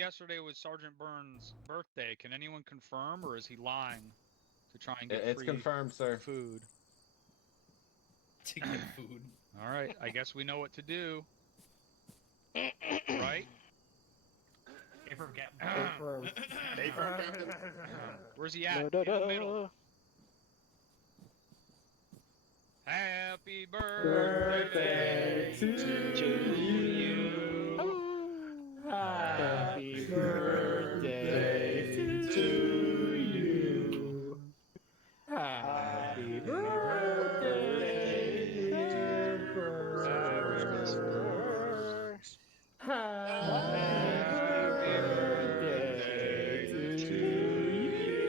yesterday was Sergeant Burns' birthday. Can anyone confirm, or is he lying to try and get It's free confirmed, sir. food? To get food. All right, I guess we know what to do. Right? Affirm, Captain. Affirm, Captain. Where's he at? In the middle. Happy birthday to you. Happy birthday to you. Happy birthday, dear Bert. Happy birthday to you.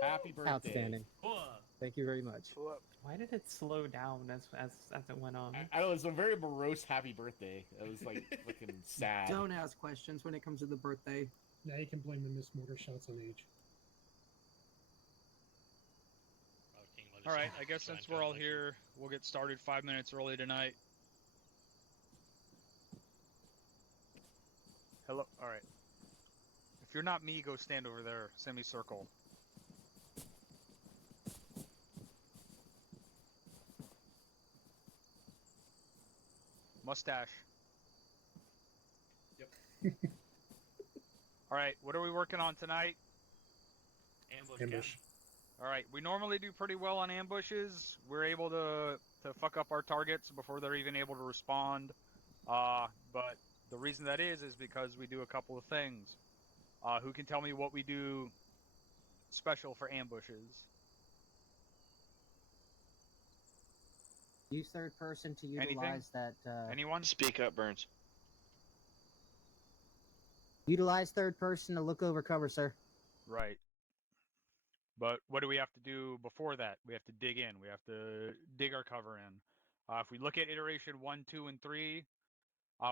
Happy birthday. Outstanding. Thank you very much. Why did it slow down as it went on? I know, it was a very morose happy birthday. It was like looking sad. Don't ask questions when it comes to the birthday. Now you can blame the missed mortar shots on age. All right, I guess since we're all here, we'll get started 5 minutes early tonight. Hello. All right. If you're not me, go stand over there, semicircle. Mustache. Yep. All right, what are we working on tonight? Ambush. All right, we normally do pretty well on ambushes. We're able to fuck up our targets before they're even able to respond. But the reason that is because we do a couple of things. Who can tell me what we do special for ambushes? Use third person to utilize that. Anyone? Speak up, Burns. Utilize third person to look over cover, sir. Right. But what do we have to do before that? We have to dig in. We have to dig our cover in. If we look at iteration 1, 2, and 3,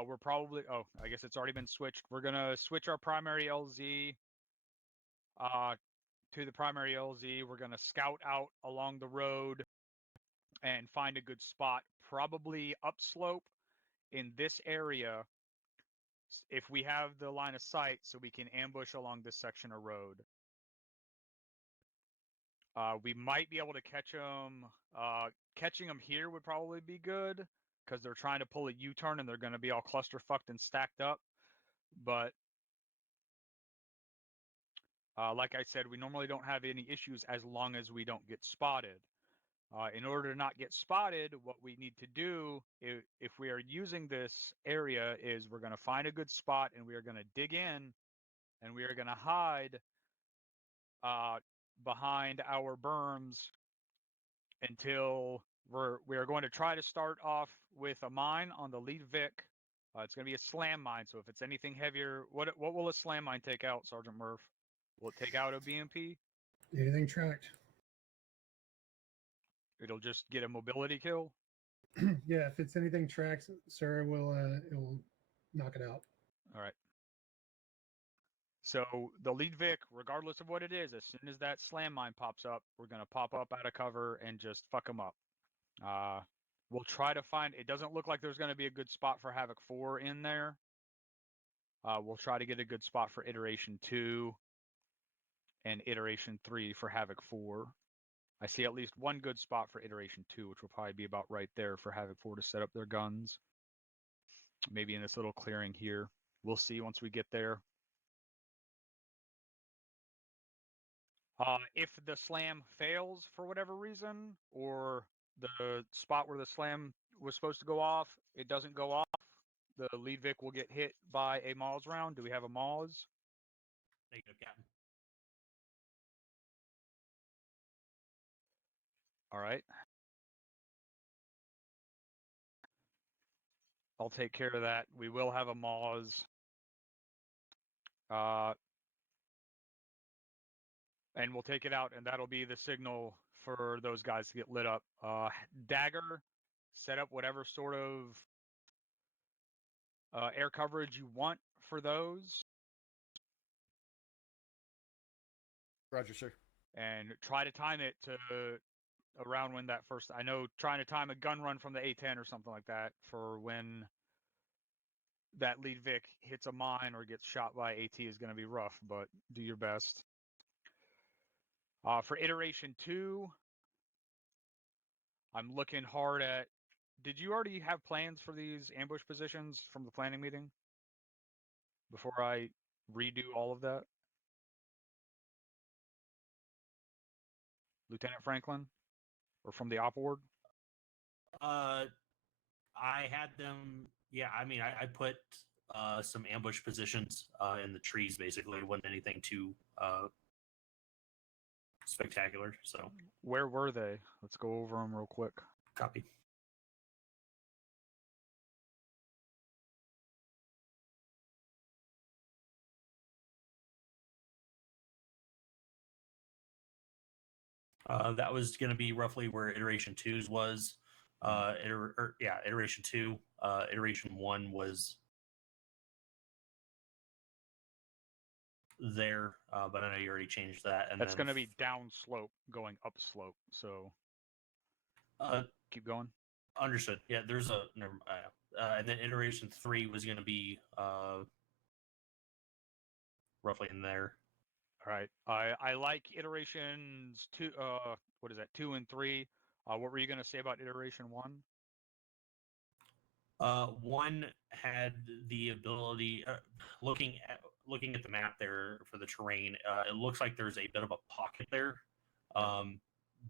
we're probably... Oh, I guess it's already been switched. We're going to switch our primary LZ to the primary LZ. We're going to scout out along the road and find a good spot, probably upslope in this area if we have the line of sight, so we can ambush along this section of road. We might be able to catch them. Catching them here would probably be good because they're trying to pull a U-turn and they're going to be all cluster-fucked and stacked up. But like I said, we normally don't have any issues as long as we don't get spotted. In order to not get spotted, what we need to do if we are using this area is we're going to find a good spot and we are going to dig in and we are going to hide behind our berms until we are going to try to start off with a mine on the lead Vic. It's going to be a slam mine, so if it's anything heavier, what will a slam mine take out, Sergeant Murph? Will it take out a BMP? Anything tracked? It'll just get a mobility kill? Yeah, if it's anything tracked, sir, it will knock it out. All right. So the lead Vic, regardless of what it is, as soon as that slam mine pops up, we're going to pop up out of cover and just fuck them up. We'll try to find... It doesn't look like there's going to be a good spot for Havoc 4 in there. We'll try to get a good spot for iteration 2 and iteration 3 for Havoc 4. I see at least one good spot for iteration 2, which will probably be about right there for Havoc 4 to set up their guns. Maybe in this little clearing here. We'll see once we get there. If the slam fails for whatever reason, or the spot where the slam was supposed to go off, it doesn't go off, the lead Vic will get hit by a Maws round. Do we have a Maws? Negative, Captain. All right. I'll take care of that. We will have a Maws. And we'll take it out, and that'll be the signal for those guys to get lit up. Dagger, set up whatever sort of air coverage you want for those. Roger, sir. And try to time it to around when that first... I know trying to time a gun run from the A-10 or something like that for when that lead Vic hits a mine or gets shot by AT is going to be rough, but do your best. For iteration 2, I'm looking hard at... Did you already have plans for these ambush positions from the planning meeting? Before I redo all of that? Lieutenant Franklin? Or from the op ward? I had them. Yeah, I mean, I put some ambush positions in the trees. Basically, it wasn't anything too spectacular. So, Where were they? Let's go over them real quick. copy. That was going to be roughly where iteration 2's was. Iteration 2. Iteration 1 was there, but I know you already changed that. And That's then going to be down slope going up slope, so keep going. Understood. Yeah, there's a and then iteration 3 was going to be roughly in there. All right. I like iterations 2, what is that, 2 and 3. What were you going to say about iteration 1? One had the ability, looking at the map there for the terrain, it looks like there's a bit of a pocket there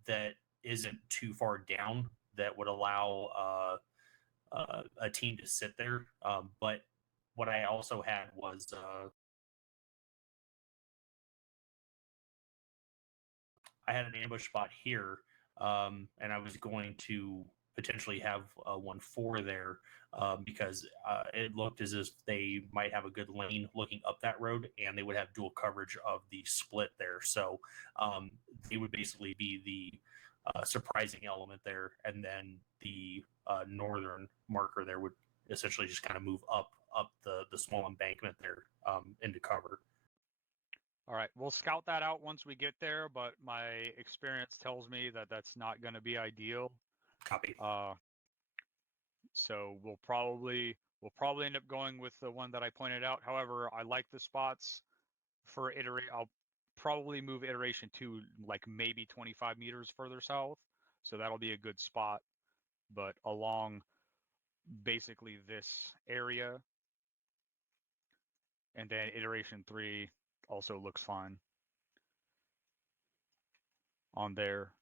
that isn't too far down that would allow a team to sit there. But what I also had was I had an ambush spot here, and I was going to potentially have one for there because it looked as if they might have a good lane looking up that road, and they would have dual coverage of the split there. So they would basically be the surprising element there, and then the northern marker there would essentially just kind of move up the small embankment there into cover. All right, we'll scout that out once we get there, but my experience tells me that that's not going to be ideal. Copy. So we'll probably end up going with the one that I pointed out. However, I like the spots for I'll probably move iteration 2 like maybe 25 meters further south. So that'll be a good spot, but along basically this area. And then iteration 3 also looks fine on there.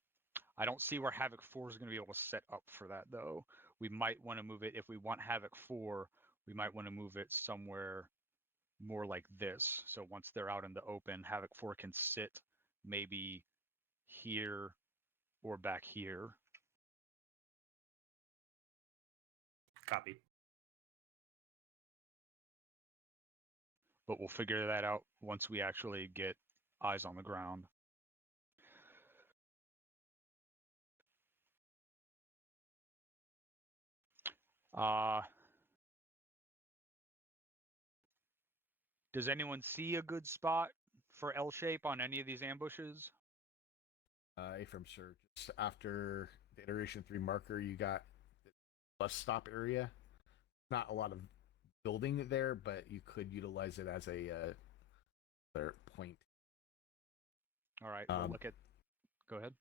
I don't see where Havoc 4 is going to be able to set up for that, though. We might want to move it, if we want Havoc 4, we might want to move it somewhere more like this. So once they're out in the open, Havoc 4 can sit maybe here or back here. Copy. But we'll figure that out once we actually get eyes on the ground. Does anyone see a good spot for L shape on any of these ambushes? From sir, just after the iteration 3 marker, you got the bus stop area. Not a lot of building there, but you could utilize it as a their point. All right, we'll look at. Go ahead.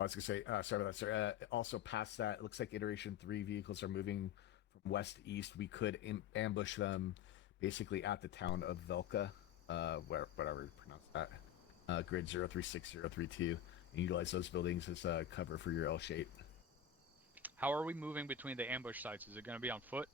I was gonna say, sorry about that, sir. Also, past that, it looks like iteration 3 vehicles are moving from west to east. We could ambush them basically at the town of Velka, whatever you pronounce that, grid 036032, and utilize those buildings as cover for your L shape. How are we moving between the ambush sites? Is it going to be on foot?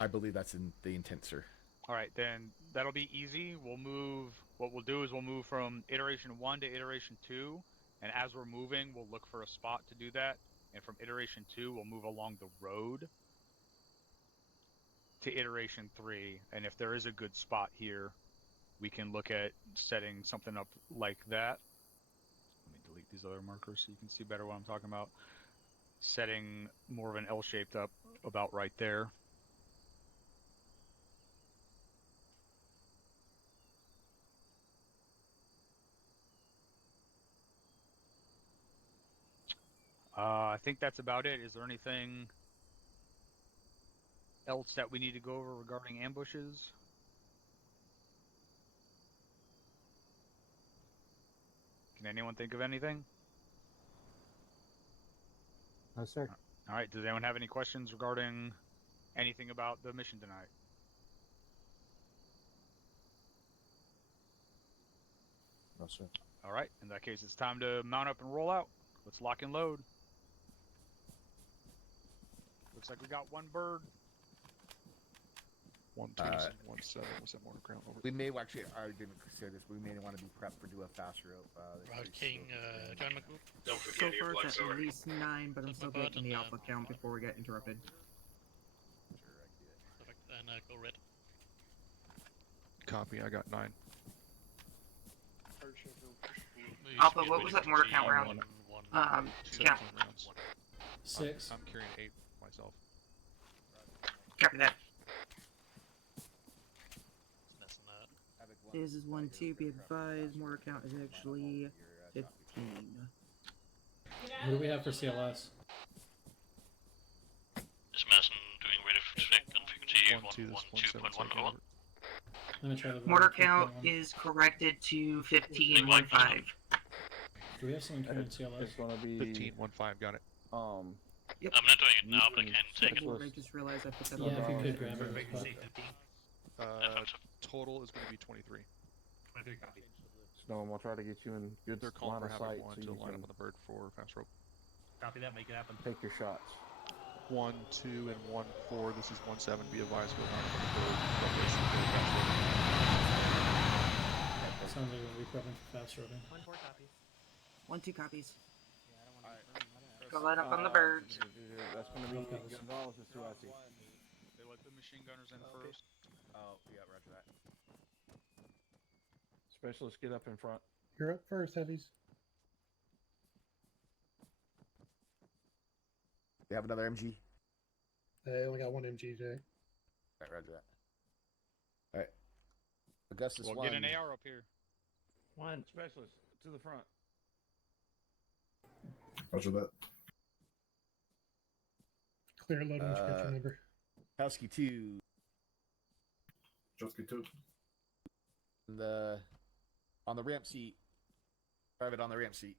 I believe that's in the intent, sir. All right, then that'll be easy. We'll move. What we'll do is we'll move from iteration 1 to iteration 2, and as we're moving, we'll look for a spot to do that. And from iteration 2, we'll move along the road to iteration 3. And if there is a good spot here, we can look at setting something up like that. Let me delete these other markers so you can see better what I'm talking about. Setting more of an L-shaped up about right there. I think that's about it. Is there anything else that we need to go over regarding ambushes? Can anyone think of anything? No, sir. All right. Does anyone have any questions regarding anything about the mission tonight? No, sir. All right. In that case, it's time to mount up and roll out. Let's lock and load. Looks like we got one bird. 127 was that mortar count over? We may actually, I didn't consider this, but we may want to be prepped for do a fast rope. King, John McCool. Don't forget your blood sword. At least 9, but I'm still getting the alpha count before we get interrupted. Perfect. And go red. Copy, I got 9. Alpha, what was that mortar count round? Count. 17 rounds. 6. I'm carrying 8 myself. Copy that. Messing that. This is 1-2, be advised, mortar count is actually 15. What do we have for CLS? Is Mason doing rate of config 1-2, 112.101? Let me try the Mortar count is corrected to 15.15. Do we have something carrying CLS? It's gonna be 15-15, got it. Yep. I'm not doing it now, but I can take it. I just realized I put that Yeah, on if the you wrong. could grab it. Everybody can but- say 15. Total is going to be 23. 23 copy. Snow, I'm gonna try to get you in good They're calling line for of having sight one so to you line can up on the bird for fast rope. Copy that, make it happen. take your shots. 1, 2, and 1, 4. This is 1, 7. Be advised, we'll line up on the bird. Preparation for fast rope. Sounds like we're prepping for fast roving. 1-4 copies. 1-2 copies. Yeah, I don't want to be Go line up on the birds. That's gonna be Okay. Gonzalez is who I see. They let the machine gunners in first. Oh, yeah, roger that. Specialists, get up in front. You're up first, heavies. They have another MG. They only got one MG today. Alright, roger that. Alright. Augustus We'll 1. get an AR up here. One specialist to the front. Roger that. Clear load and description number. Husky 2. Joski 2. On the ramp seat. Private on the ramp seat.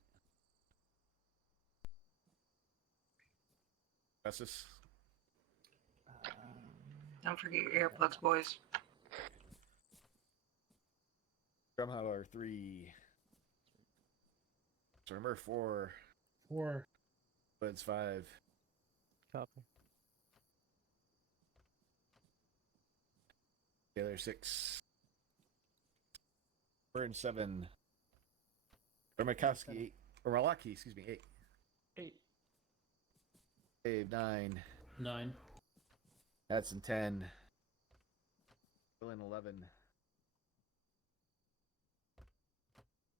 Augustus. Don't forget your earplugs, boys. Drumhowler 3. Stormer 4. 4. Buds 5. Copy. Taylor 6. Burn 7. Ermakowski 8. Or Malaki, excuse me, 8. 8. Dave 9. 9. Hudson 10. Dylan 11.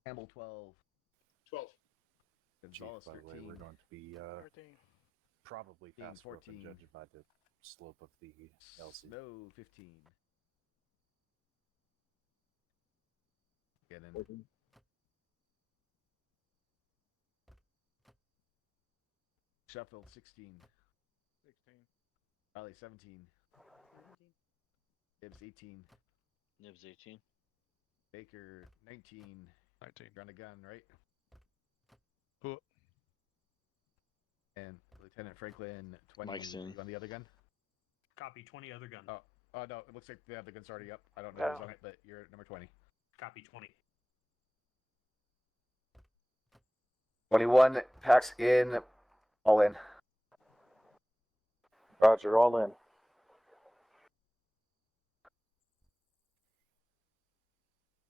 Campbell 12. 12. Gonzalez By the 13. way, we're going to be probably Being fast roping, 14. judging by the slope of the LC. Snow 15. Get in. Sheffield 16. 16. Riley 17. Gibbs 18. Nibs 18. Baker 19. 19. You're on a gun, right? Who? And Lieutenant Franklin 20. Mike's in. You on the other gun? Copy 20 other gun. Oh, no, it looks like the other gun's already up. I don't know who's on it, but you're at number 20. Copy 20. 21 packs in, all in. Roger, all in.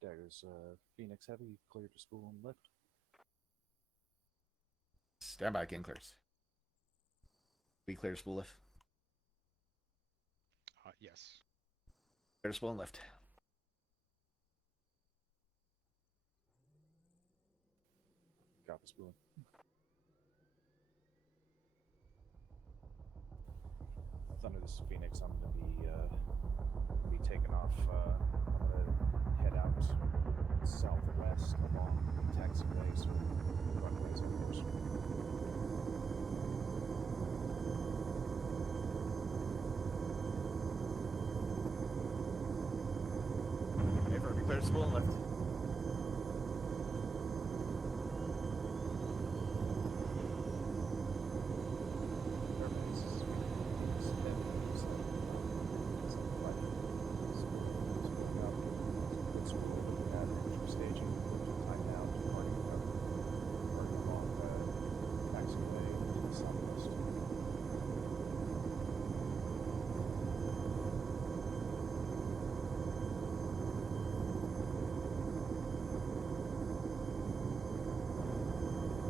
Daggers, Phoenix Heavy, clear to spool and lift. Stand by, game clears. Be clear to spool lift. Yes. Clear to spool and lift. Copy spool. Thunder, this is Phoenix. I'm gonna be taking off. I'm gonna head out southwest along the taxiway, so runways, of course. noticeable left.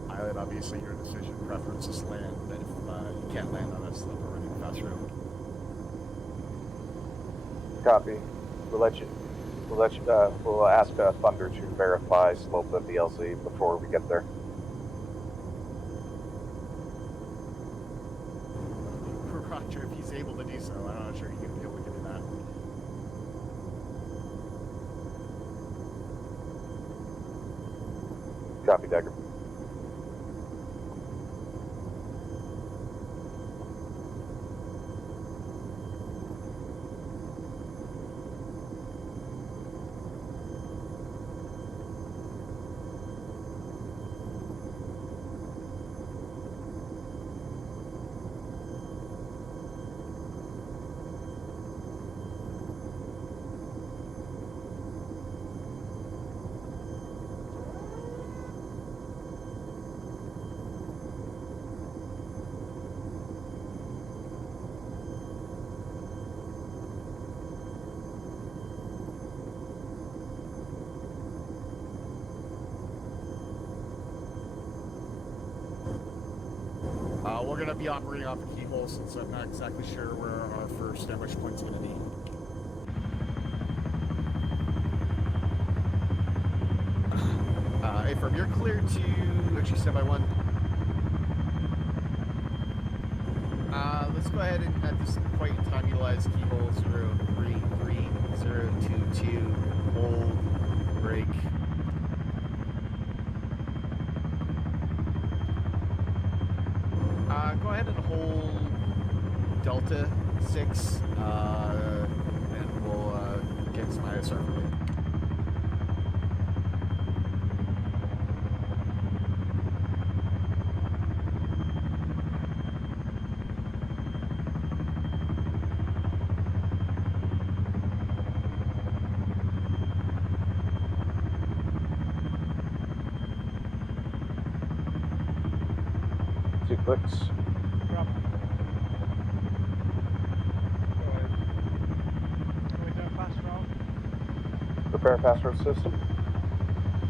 Pilot, obviously your decision. Preference is land, but if you can't land on us, then we're running fast road. Copy. We'll ask Thunder to verify slope of the LZ before we get there. Roger, if he's able to do so, I'm not sure he's going to be able to do that. Copy, Decker. We're going to be operating off the keyhole since I'm not exactly sure where our first ambush point's going to be. Affirm, you're clear to actually stand by one. Let's go ahead and at this point in time utilize keyhole 033022, hold, break. Go ahead and hold Delta 6, and we'll get some ISR for you. Two clicks. Prepare fast road system.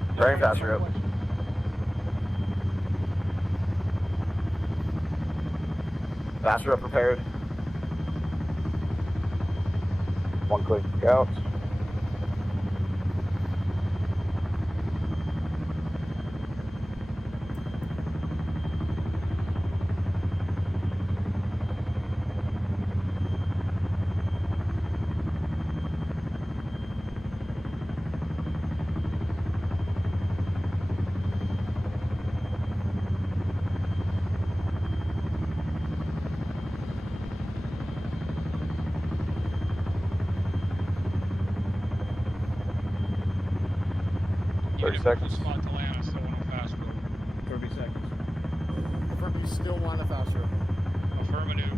Preparing fast road. Fast road prepared. One click out. Seconds. Spot to land, I still want a fast road. 30 seconds. Affirm, you still want a fast road? Affirmative.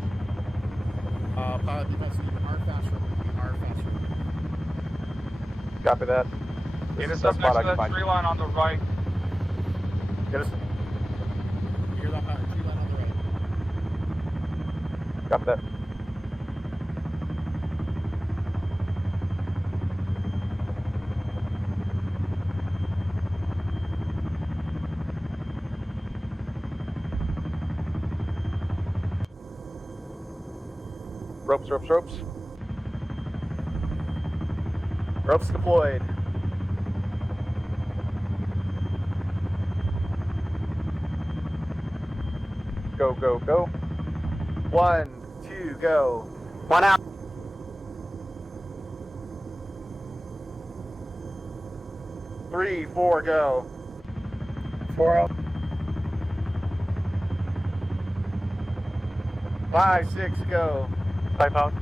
Pilot, you must need our fast road. We are fast road. Copy that. Get us up next to that tree line on the right. Get us. You hear that tree line on the right. Copy that. Ropes, ropes, ropes. Ropes deployed. Go, go, go. 1, 2, go. 1 out. 3, 4, go. 4 out. 5, 6, go. 5 out.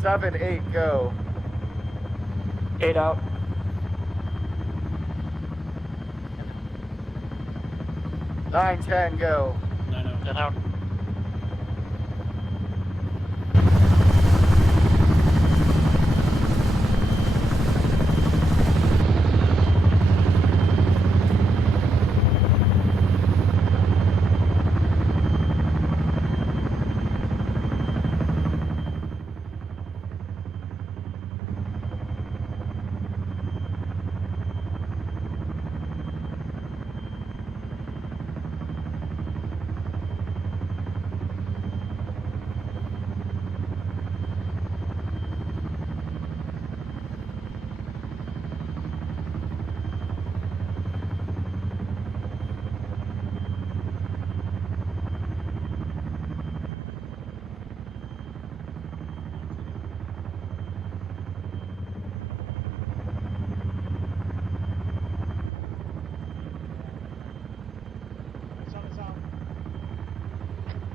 7, 8, go. 8 out. 9, 10, go. 9 out. 10 out.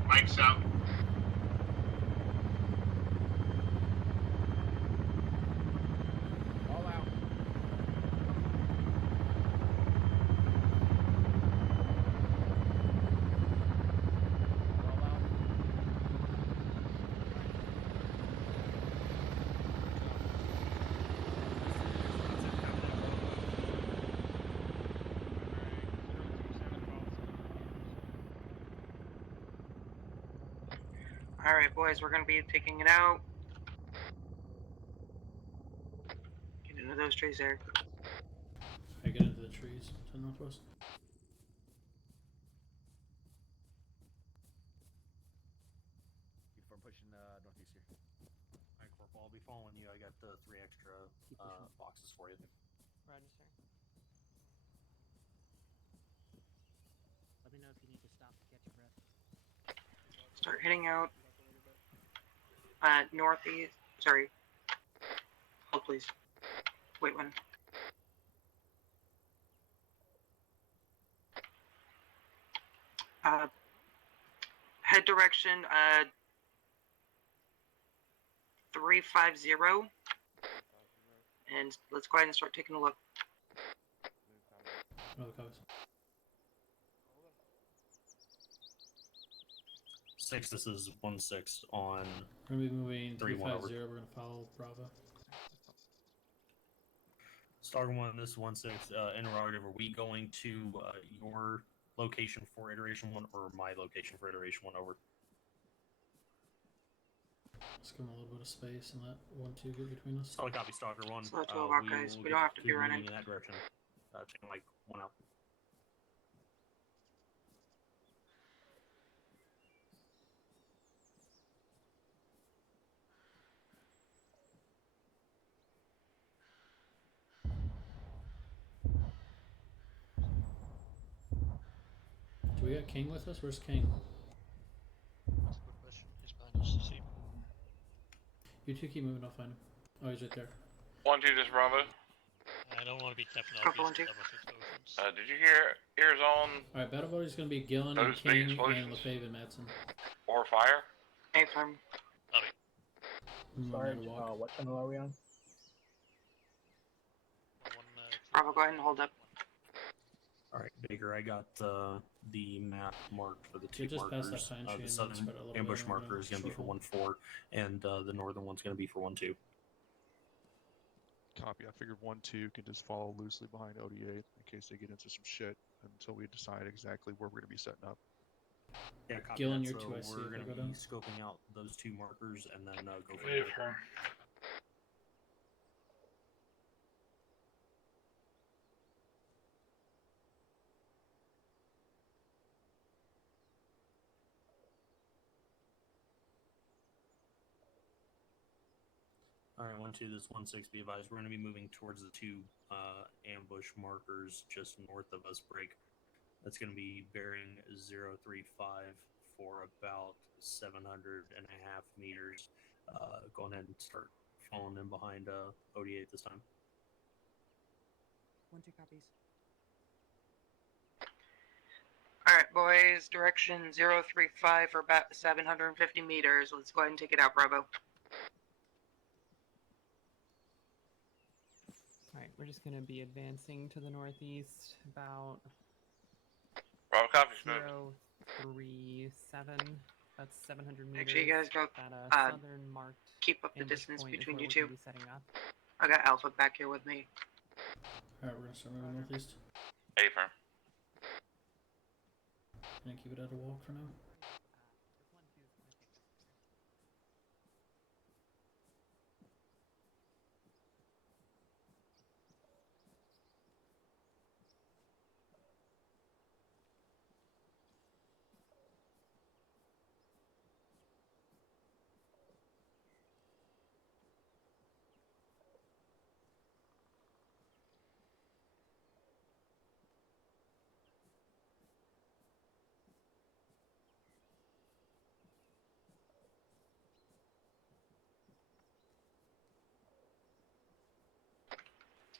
Mike's out. All out. All out. Alright, boys, we're gonna be taking it out. Get into those trees there. I get into the trees to the northwest. Keep from pushing northeast here. Alright, Corporal, I'll be following you. I got the 3 extra boxes for you. Roger, sir. Let me know if you need to stop to catch your breath. Start heading out. Northeast. Sorry. Hold, please. Wait one. Head direction, 350. And let's go ahead and start taking a look. Oh, the coves. 6, this is 1-6 on. We're gonna be moving 3-1 over. 350. We're gonna follow Bravo. Star 1, this is 1-6. Interrogative, are we going to your location for iteration 1 or my location for iteration 1 over? Let's give them a little bit of space and let 1-2 get between us. Solid copy, Stalker 1. Slow 12 out, guys. We don't have to be running. In that direction. Taking like 1 out. Do we got King with us? Where's King? That's a good question. He's behind us. See him. You two keep moving, I'll find him. Oh, he's right there. 1-2, this Bravo. I don't want to be tapping out Couple these 1-2. double explosions. Did you hear ears on Alright, battle buddy's gonna be Gillen and Those big King and explosions? LaFave and Madsen. or fire? Affirm. Sorry, walk. What channel are we on? Bravo, go ahead and hold up. Alright, Baker, I got the map marked for the 2 just pass markers. that pine tree The and southern spread it a little ambush bit, and we're marker is going to be for short 1-4, and the northern one's going to be for 1-2. Copy. I figured 1-2 can just follow loosely behind ODA in case they get into some shit until we decide exactly where we're going to be setting up. Yeah, copy Gillen, that. you're So 2 I see. we're If I going go to be down. scoping out those 2 markers and then go for Affirm. Alright, 1-2, this 1-6, be advised. We're going to be moving towards the 2 ambush markers just north of us break. That's going to be bearing 035 for about 700 and a half meters. Go ahead and start falling in behind ODA this time. 1-2 copies. Alright, boys. Direction 035 for about 750 meters. Let's go ahead and take it out, Bravo. Alright, we're just gonna be advancing to the northeast about Bravo copies, move. 037. That's 700 meters. Make sure you guys go That southern marked keep up the ambush distance point is between where you we're two. gonna be setting up. I got Alpha back here with me. Alright, we're gonna start moving northeast. A-firm. And keep it at a walk for now.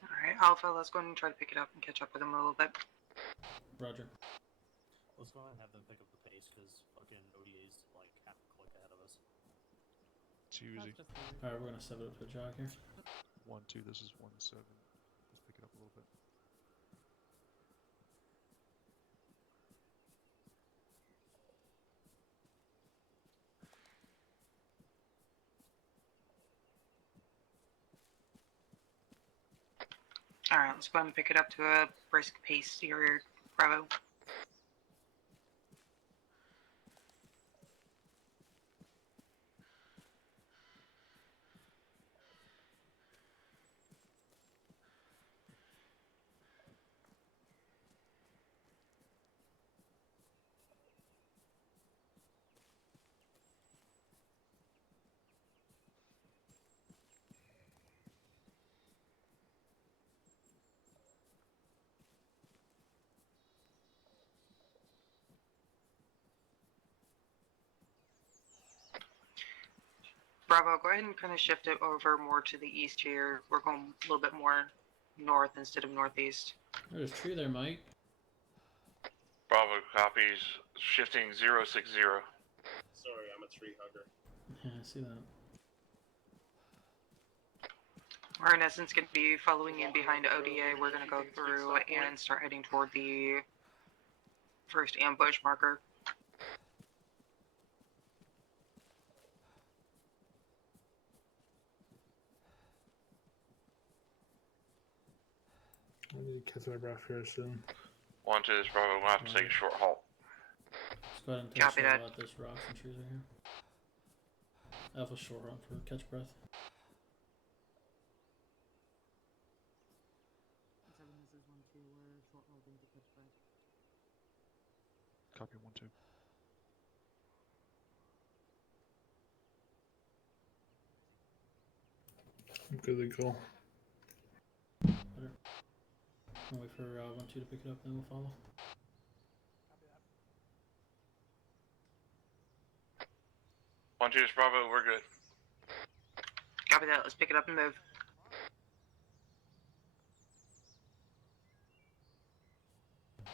Alright, Alpha, let's go and try to pick it up and catch up with them a little bit. Roger. Let's go ahead and have them pick up the pace because fucking ODA's like half a click ahead of us. Too easy. Alright, we're gonna set it up to a jog here. 1-2, this is 1-7. Let's pick it up a little bit. Alright, let's go ahead and pick it up to a brisk pace here, Bravo. Bravo, go ahead and kind of shift it over more to the east here. We're going a little bit more north instead of northeast. There's a tree there, Mike. Bravo copies. Shifting 060. Sorry, I'm a tree hugger. Yeah, I see that. We're in essence going to be following in behind ODA. We're going to go through and start heading toward the first ambush marker. I need to catch my breath here soon. 1-2, this Bravo. We'll have to take a short halt. Let's go ahead and take Copy a short that. while this rocks and trees are here. Alpha short run for catch breath. Copy 1-2. Good to go. Better. I'll wait for 1-2 to pick it up, then we'll follow. One, two, this Bravo. We're good. Copy that. Let's pick it up and move.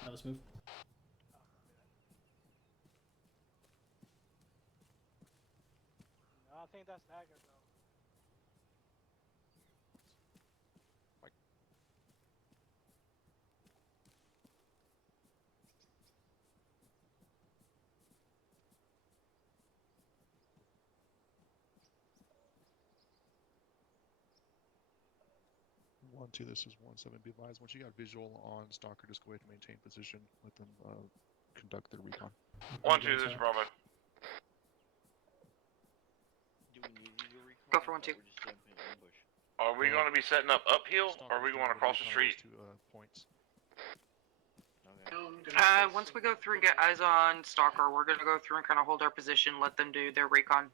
Now let's move. No, I think that's Dagger, though. One, two, this is 1-7. Be advised, once you got visual on Stalker, just go ahead and maintain position. Let them conduct their recon. 1-2, this is Bravo. Do we need to do a recon? Go for 1-2. Or just jump in ambush? Are we going to be setting up uphill, or are we going across the street? Points. Once we go through and get eyes on Stalker, we're going to go through and kind of hold our position, let them do their recon.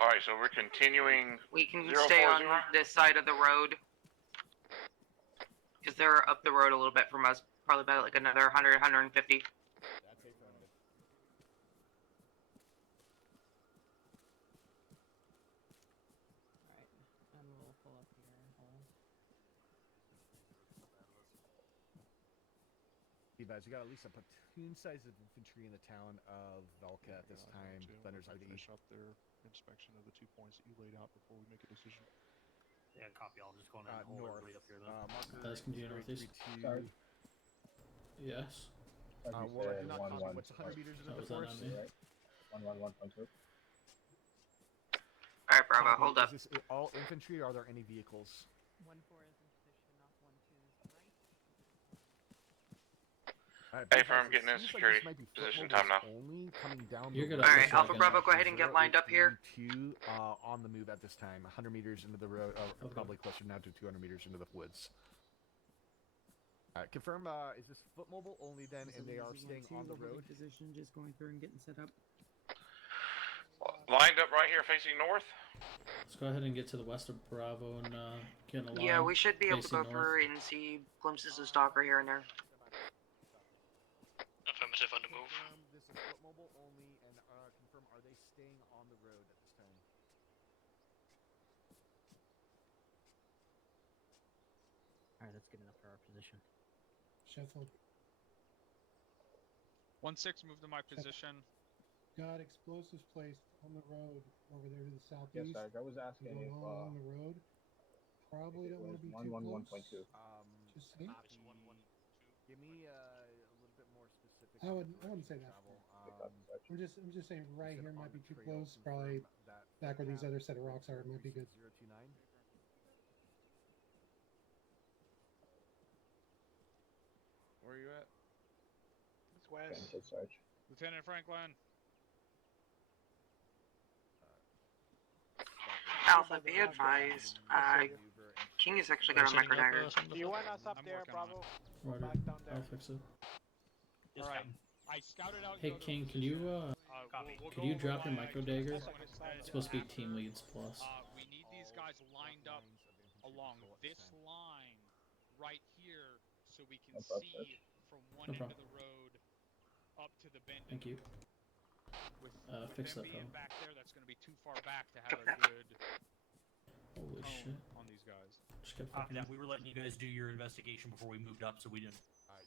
Alright, so we're continuing. We can 040? stay on this side of the road. Because they're up the road a little bit from us. Probably about like another 100, 150. That's affirmative. Alright, and we'll pull up here and hold. You guys, we got at least a platoon size of infantry in the town of Velka at this time. Thunder's ID. Finish up their inspection of the 2 points that you laid out before we make a decision. Yeah, copy. I'll just go on and hold north. everybody up here then. Marker Let's continue northeast. 032. Sorry. Yes. Well, I do not copy. What's 100 meters into That the was that forest? on me. 111.2. Alright, Bravo, Copy. hold up. Is this all infantry, or are there any vehicles? 1-4 is in position, off 1-2 is right. Alright, Hey, big firm, guys, getting it in seems security. Like this might be Position foot time now. mobiles Only coming down You're the good road. at Alright, this, Alpha Dragon. Bravo, go ahead and get lined up here. 2 on the move at this time. 100 meters into the road, or Okay. probably closer now to 200 meters into the woods. Confirm, is this foot mobile only then, and they are staying on the road? Position, just going through and getting set up. Lined up right here facing north. Let's go ahead and get to the west of Bravo and get in a line. Yeah, we should be able to go facing through and see glimpses of Stalker here and there. Affirmative on the move. This is foot mobile only, and confirm, are they staying on the road at this time? Alright, that's good enough for our position. Sheffield. 1-6, move to my position. Got explosives placed on the road over there to the Yes, southeast. Sarge. I was asking Going if all along the road. Probably don't want to be too close. 111.2. Just saying. Copy. Give me a little bit more specific. I wouldn't say that. Travel. I'm just saying right said here on might be the too trail, close. Probably confirm that back where these path other set of rocks are, it might be good. 029. Where are you at? It's West. Sarge. Lieutenant Franklin. Alpha, be advised. King has actually got a micro dagger. Do you want us up I'm there, working on Bravo? Roger. Back down there. I'll fix it. Yes, Alright. Captain. I scouted out. Hey King, can you Copy. could you drop your micro dagger? Yes, I can slide It's it. supposed to be team leads plus. We need these guys lined up along this line right here, so we can see from one No end problem. of the road up to the bend. Thank you. With Fix them that being problem. back there, that's going to be too far back to have a good Holy tone shit. on these guys. Just kept Copy fucking that. We were letting you guys do your investigation before we moved up, so we didn't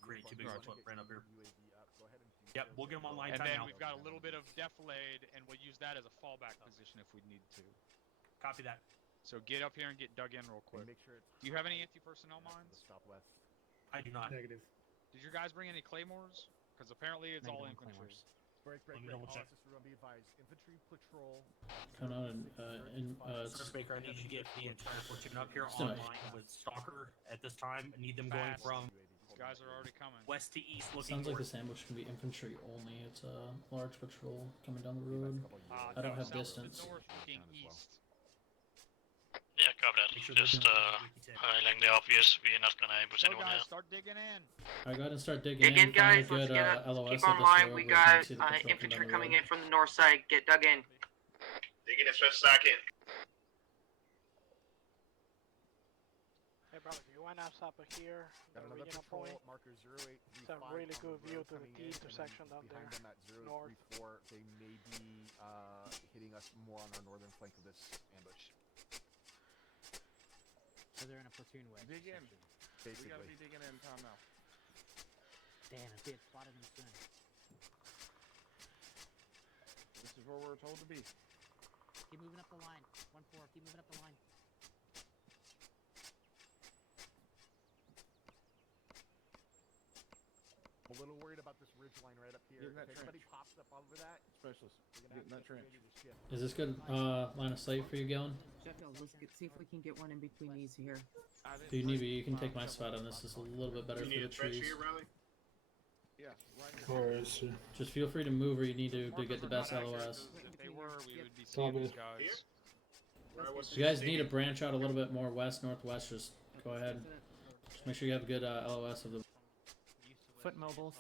create too big of a footprint up here. Yep, we'll get them online And time then now. we've got a little bit of defilade, and we'll use that as a fallback position if we need to. Copy that. So get up here and get dug in real quick. Make sure it's Do you have any anti-personnel mines? Southwest. I do not. Negative. Did your guys bring any claymores? Because apparently it's all Negative on infantry. claymores. Break, Let me break. double All check. assistants will be advised. Infantry patrol. Come on and Service Baker, I need you to get the entire platoon up here Still online with Stalker at this time. I need them going Fast. from These guys are already coming. west to east looking sounds like towards this ambush can be infantry only. It's a large patrol coming down the road. I don't No, have south to distance. the north, looking east. Yeah, copy that. Make sure Just they're doing the highlighting the obvious. We're not gonna ambush So anyone guys, here. start digging in. I go ahead and start digging Dig in, Find guys. a Let's good get LOS keep of on this line. road We where you can got see the patrol come infantry down the coming road. in from the north side. Get dug in. Digging as fast as I can. Hey, Bravo, do you want us up here? The Got another original patrol, point? marker 0835. It's a really on good the view road to the coming T in, and intersection then down behind there. them at North. 034, they may be hitting us more on our northern flank of this ambush. So they're in a platoon way. Dig in. Basically. We gotta be digging in time now. Damn, if they had spotted them soon. This is where we're told to be. Keep moving up the line. 1-4, keep moving up the line. I'm a little worried about this ridge line right up here. Get in that If anybody trench. pops up over that, Specialist, we're get in gonna that have to trench. get ready to shift. Is this good line of sight for you, Galen? Sheffield, let's see if we can get one in between these here. If you need me, you can take my spot on this. It's a little bit better for the trees. Yeah, right here. Where is he? Just feel free to move where you need to get the best Markers are not LOS. accurate. If they were, we would be seeing these guys. If you guys need to branch out a little bit more west, northwest, just go ahead. Just make sure you have a good LOS of the. Foot mobiles.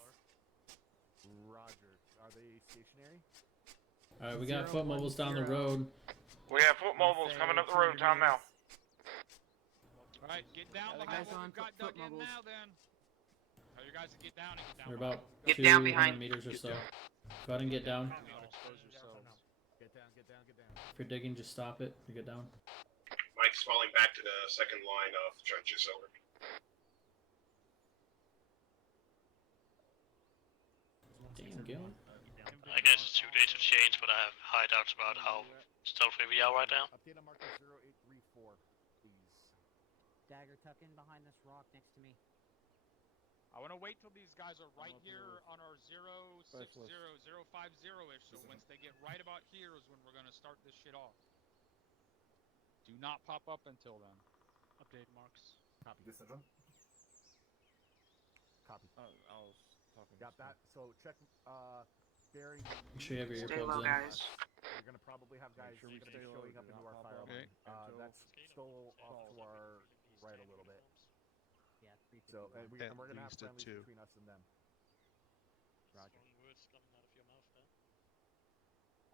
Roger. Are they stationary? Alright, we got foot mobiles down the road. We have foot mobiles coming up the road. Time now. Alright, get down Other behind guys what on we've got foot dug in mobiles. now then. Tell your guys to get down and get down. We're about Get down 200 behind. meters or so. Go ahead and get down. Do not expose yourselves. Get down, get down, get down. If you're digging, just stop it and get down. Mike's falling back to the second line of trenches over. Damn, Galen. I guess it's too late to change, but I have high doubts about how stealthy we are right now. Update on marker 0834, please. tuck in behind this rock next to me. I want to wait till these guys are right here on our 060, 050-ish, so once they get right about here is when we're going to start this shit off. Do not pop up until then. Update marks. Copy. Decision. Copy. I was talking. Got that. So check bearing. Make sure you have your Stay earplugs low, in. guys. We're gonna probably have guys sure we gonna stay be low, showing up do into not our pop fire up line. until That's still off to our right a little bit. Yeah, 350. So and we're gonna have least at friendlies 2. between us and them. Roger. Words coming out of your mouth there.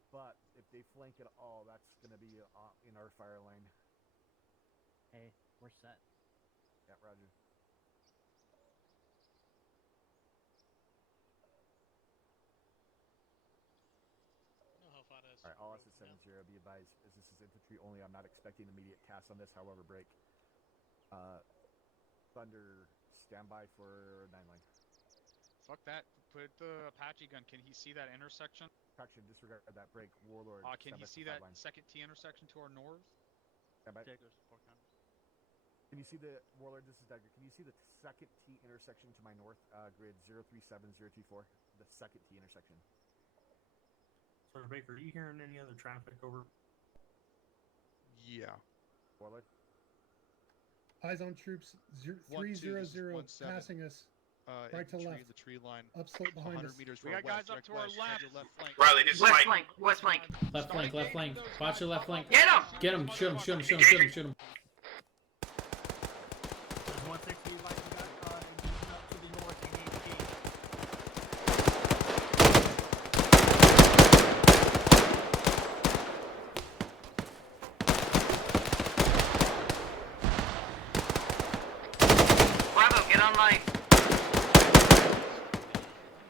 But if they flank at all, that's gonna be in our fire lane. Hey, we're set. Yeah, Roger. Alright, all us at 7-0, be advised, as this is infantry only, I'm not expecting immediate cast on this, however, break. Thunder, standby for 9 line. Fuck that. Put the Apache gun. Can he see that intersection? Action, disregard that break. Warlord. Can he see that second T intersection to our north? Standby. Jaeger support counters. Can you see the Warlord? This is Dagger. Can you see the second T intersection to my north? Grid 037024. The second T intersection. Sergeant Baker, are you hearing any other traffic over? Yeah. Warlord. Eyes on troops. 300 passing us. Right to left. The tree line. Upslope behind 100 us. meters We got guys up to our left. flank. Riley, this is West Mike. flank. West flank. Left flank, left flank. Watch your left flank. Get him! Get him, shoot him, shoot him, shoot him, shoot him, shoot him. There's 160 like we got up to the north in HG. Bravo, get on line.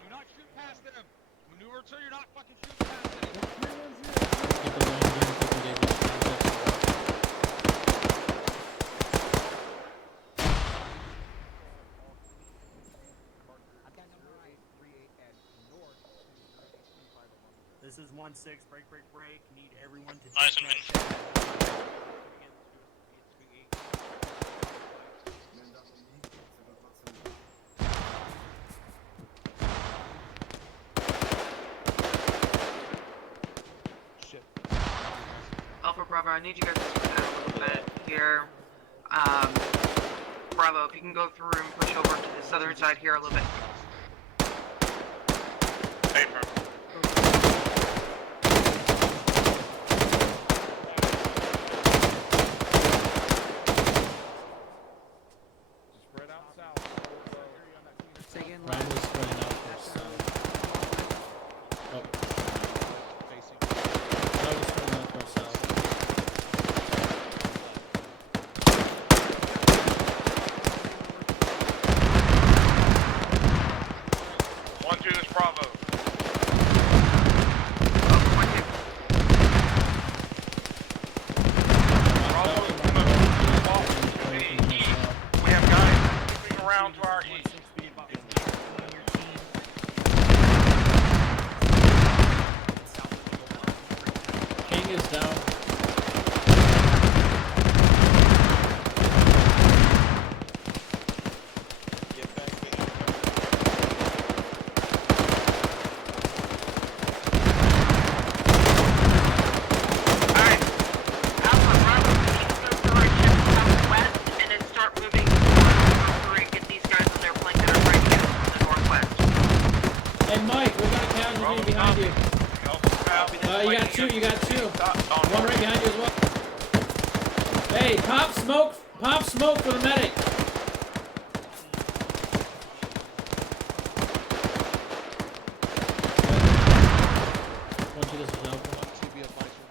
Do not shoot past them. Maneuver so you're not fucking shooting past them. Keep the line down, keep engaging. This is 1-6, break, break, break. Need everyone to Eyes take on that shot. Shit. Alpha Bravo, I need you guys to slow down a little bit here. Bravo, if you can go through and push over to the southern side here a little bit. Hey, bro. Spread out south. Ryan was spreading out for south. Oh. Facing. Ryan was spreading out for south. One, two, this Bravo. Bravo is coming off to the east. We have guys moving around to our east. King is down. Get back to Alright. Alpha Bravo, we need to move the right ship southwest and then start moving forward and get these guys on their flank that are trying to get us from the northwest. Hey Mike, we got a casualty behind you. You got two. One right behind you as well. Hey, pop smoke for the medic. Want you to help? TB advisor.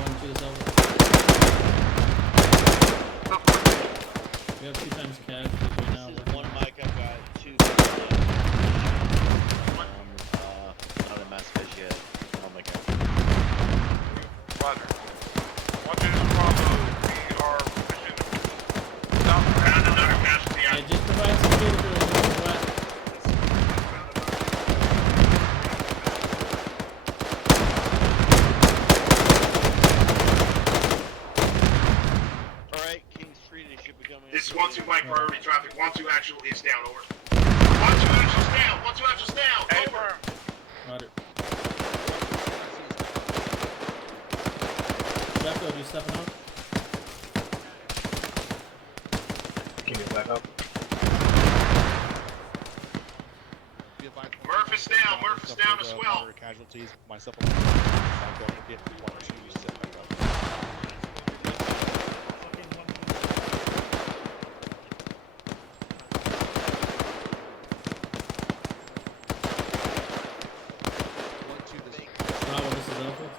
Want you to help? Go for it. We have 2 times casualties right now. This is one mic. I've got 2. Not a mass fish yet. Oh my god. Roger. actual is down, over. 1-2 actuals down, 1-2 actuals down, Hey, over. firm. Roger. Jacko, you stepping up? Can you back up? Murph is down, Murph is down as well. Casualties, myself and I'm going to get 1-2 set back up. Bravo, this is Alpha.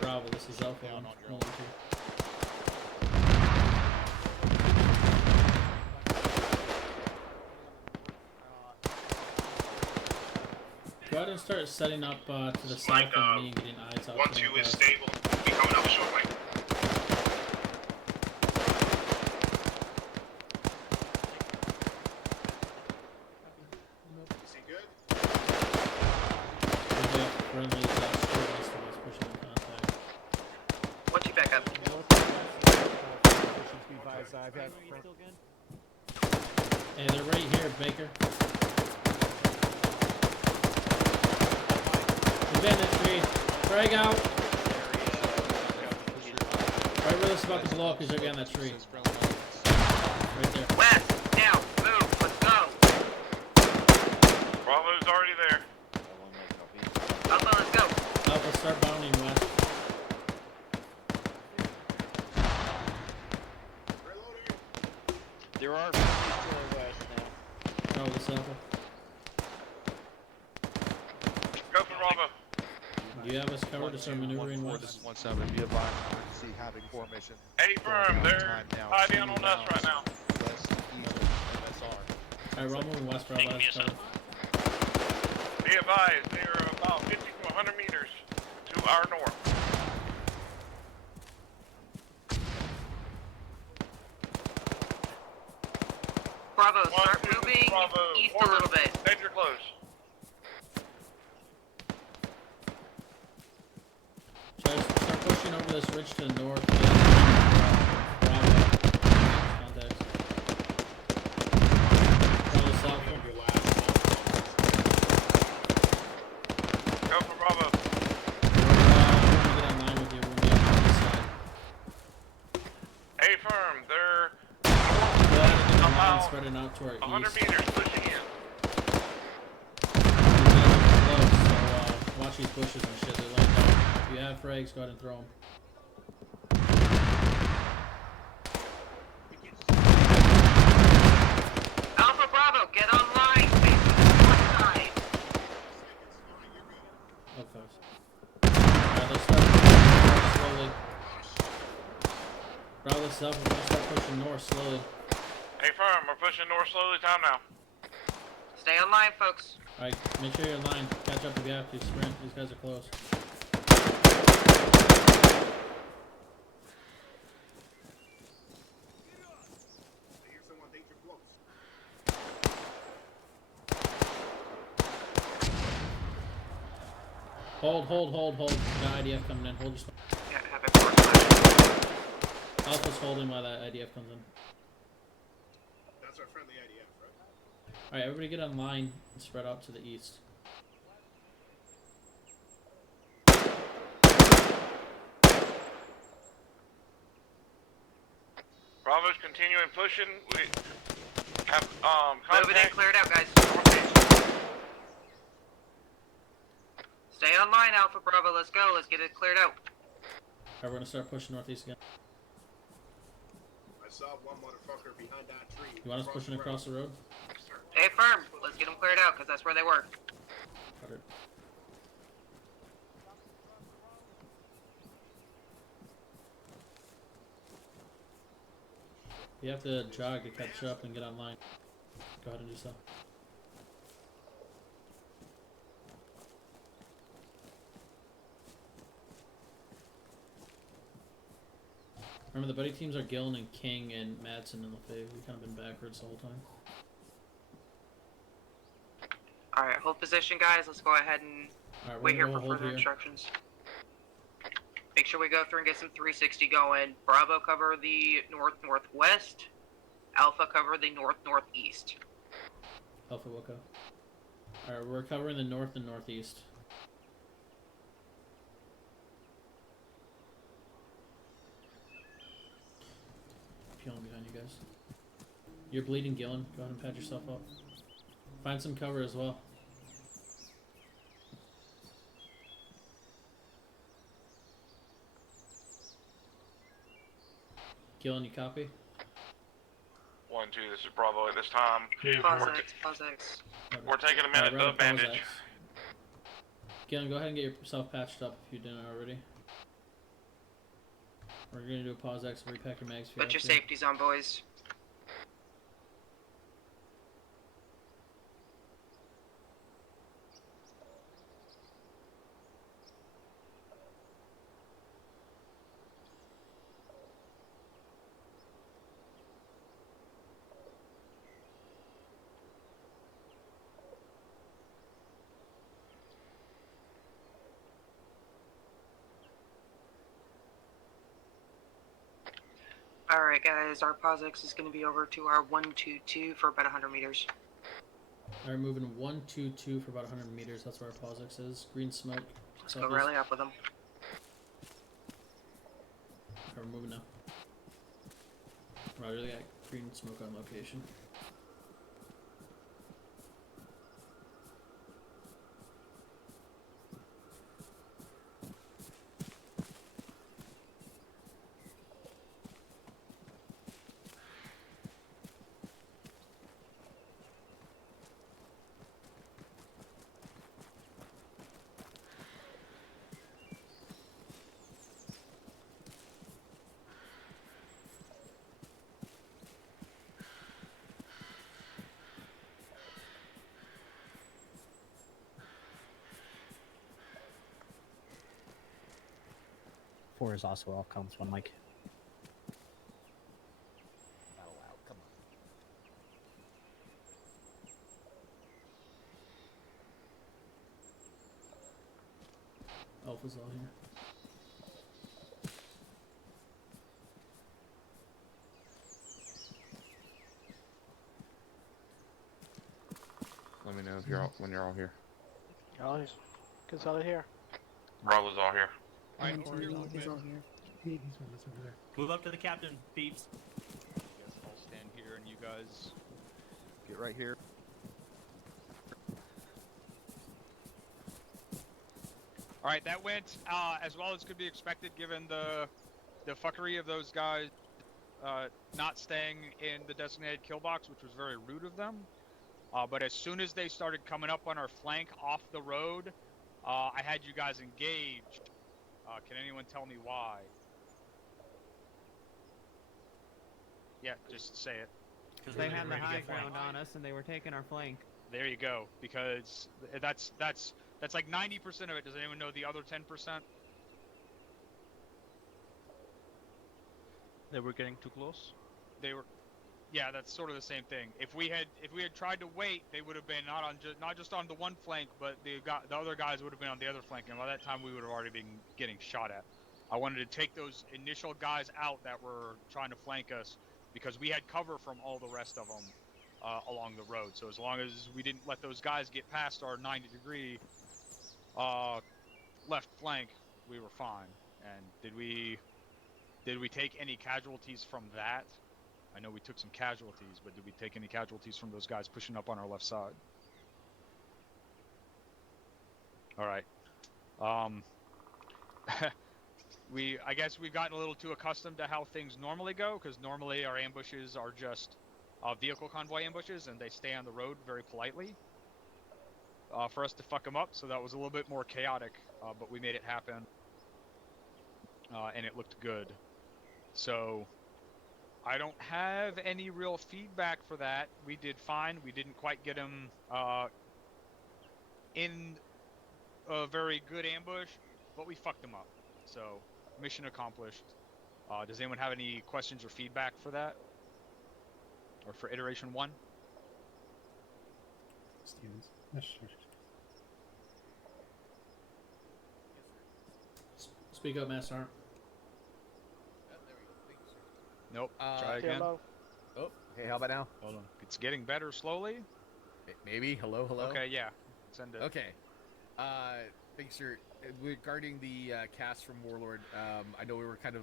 Bravo, this is Alpha. Down on your own. Go ahead and start setting up to the south Mike, of me and getting eyes out. 1-2 is stable. Be coming up shortly. Is he good? Friendly pushing in contact. Once you back up. Hey, they're right here, Baker. Defend that tree. Frag out. Right where this is about to blow up because you're behind that tree. Right there. West, now, move, let's go. Bravo's already there. Alpha, let's go. Alpha, start bounding west. There are people to the west now. Bravo, this Alpha. Go for Bravo. Do you have us covered to start maneuvering west? This is 1-7. Be advised, emergency Havoc formation. Hey, firm. They're hiding on us right now. West, east of MSR. Alright, we're all moving west, Bravo. That's covered. Be advised, they are about 50 to 100 meters to our north. Bravo, start 1-2, moving Bravo. east Order. a little bit. Danger close. Try to start pushing over this ridge to the north. Bravo. Contacts. Bravo south. Go for Bravo. We're gonna get online with you. We're gonna be on this side. Hey, firm. They're Go ahead and get online about spreading out to our 100 east. meters pushing in. Close, so watch these bushes and shit. They're lined up. If you have frags, go ahead and throw them. Alpha Bravo, get online, facing the north side. Okay. Alright, let's start pushing slowly. Bravo, this is up. We're gonna start pushing north slowly. Hey, firm. We're pushing north slowly. Time now. Stay online, folks. Alright, make sure you're in line. Catch up if you have to. Sprint. These guys are close. Hold. Got IDF coming in. Hold your spot. Yeah, have it forward. Alpha's holding while that IDF comes in. That's our friendly IDF, right? Alright, everybody get online and spread out to the east. Bravo's continuing pushing. We have Move it in, contact. clear it out, guys. Stay online, Alpha Bravo, let's go. Let's get it cleared out. Alright, we're gonna start pushing northeast again. I saw one motherfucker behind that tree. You want us pushing across the road? Stay firm. Let's get them cleared out, because that's where they were. Roger. You have to jog to catch up and get online. Go ahead and do so. Remember, the buddy teams are Gillen and King and Madsen and LaFave. We've kind of been backwards the whole time. Alright, hold position, guys. Let's go ahead and Alright, we're wait here gonna for hold further here. instructions. should we go through and get some 360 going? Bravo cover the north-northwest. Alpha cover the north-northeast. Alpha will go. Alright, we're covering the north and northeast. Peeling behind you guys. You're bleeding, Gillen. Go ahead and patch yourself up. Find some cover as well. Gillen, you copy? 1-2, this is Bravo at this time. Pause X, pause X. We're taking a minute to bandage. Gillen, go ahead and get yourself patched up if you didn't already. We're gonna do a pause X, repack your mags. Put your safeties on, boys. Alright guys, our POSIX is going to be over to our 122 for about 100 meters. Alright, moving 122 for about 100 meters. That's where our POSIX is. Green smoke. Let's go rally up with them. Alright, we're moving now. Roger, they got green smoke on location. Four is also off comms, one mic. Oh wow, come on. Alpha's all here. Let me know if you're all, when you're all here. Always. Consolidated here. Bravo's all here. He's all here. He's over there. Move up to the captain, peeps. I guess I'll stand here and you guys get right here. Alright, that went as well as could be expected given the fuckery of those guys not staying in the designated kill box, which was very rude of them. But as soon as they started coming up on our flank off the road, I had you guys engaged. Can anyone tell me why? Yeah, just say it. Because they had the high ground on us and they were taking our flank. There you go. Because that's like 90% of it. Does anyone know the other 10%? They were getting too close. They were. Yeah, that's sort of the same thing. If we had tried to wait, they would have been not just on the one flank, but the other guys would have been on the other flank, and by that time we would have already been getting shot at. I wanted to take those initial guys out that were trying to flank us because we had cover from all the rest of them along the road. So as long as we didn't let those guys get past our 90-degree left flank, we were fine. And did we take any casualties from that? I know we took some casualties, but did we take any casualties from those guys pushing up on our left side? All right. I guess we've gotten a little too accustomed to how things normally go, because normally our ambushes are just vehicle convoy ambushes, and they stay on the road very politely for us to fuck them up. So that was a little bit more chaotic, but we made it happen, and it looked good. So I don't have any real feedback for that. We did fine. We didn't quite get them in a very good ambush, but we fucked them up. So mission accomplished. Does anyone have any questions or feedback for that? Or for iteration 1? Stevens. Speak up, Master Arm. Nope. Try again. Oh, okay. How about now? Hold on. It's getting better slowly. Maybe. Hello. Okay, yeah. Send it. Okay. Thanks, sir. Regarding the cast from Warlord, I know we were kind of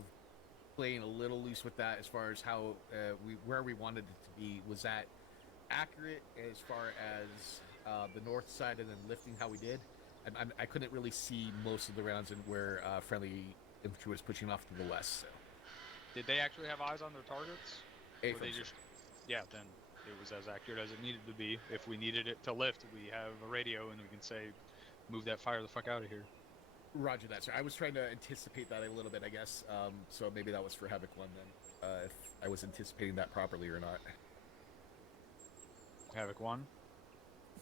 playing a little loose with that as far as how where we wanted it to be. Was that accurate as far as the north side and then lifting how we did? I couldn't really see most of the rounds and where friendly infantry was pushing off to the west. So. Did they actually have eyes on their targets? Or they Sir. just... Yeah, then it was as accurate as it needed to be. If we needed it to lift, we have a radio and we can say, move that fire the fuck out of here. Roger that, sir. I was trying to anticipate that a little bit, I guess. So maybe that was for Havoc 1 then, if I was anticipating that properly or not. Havoc 1?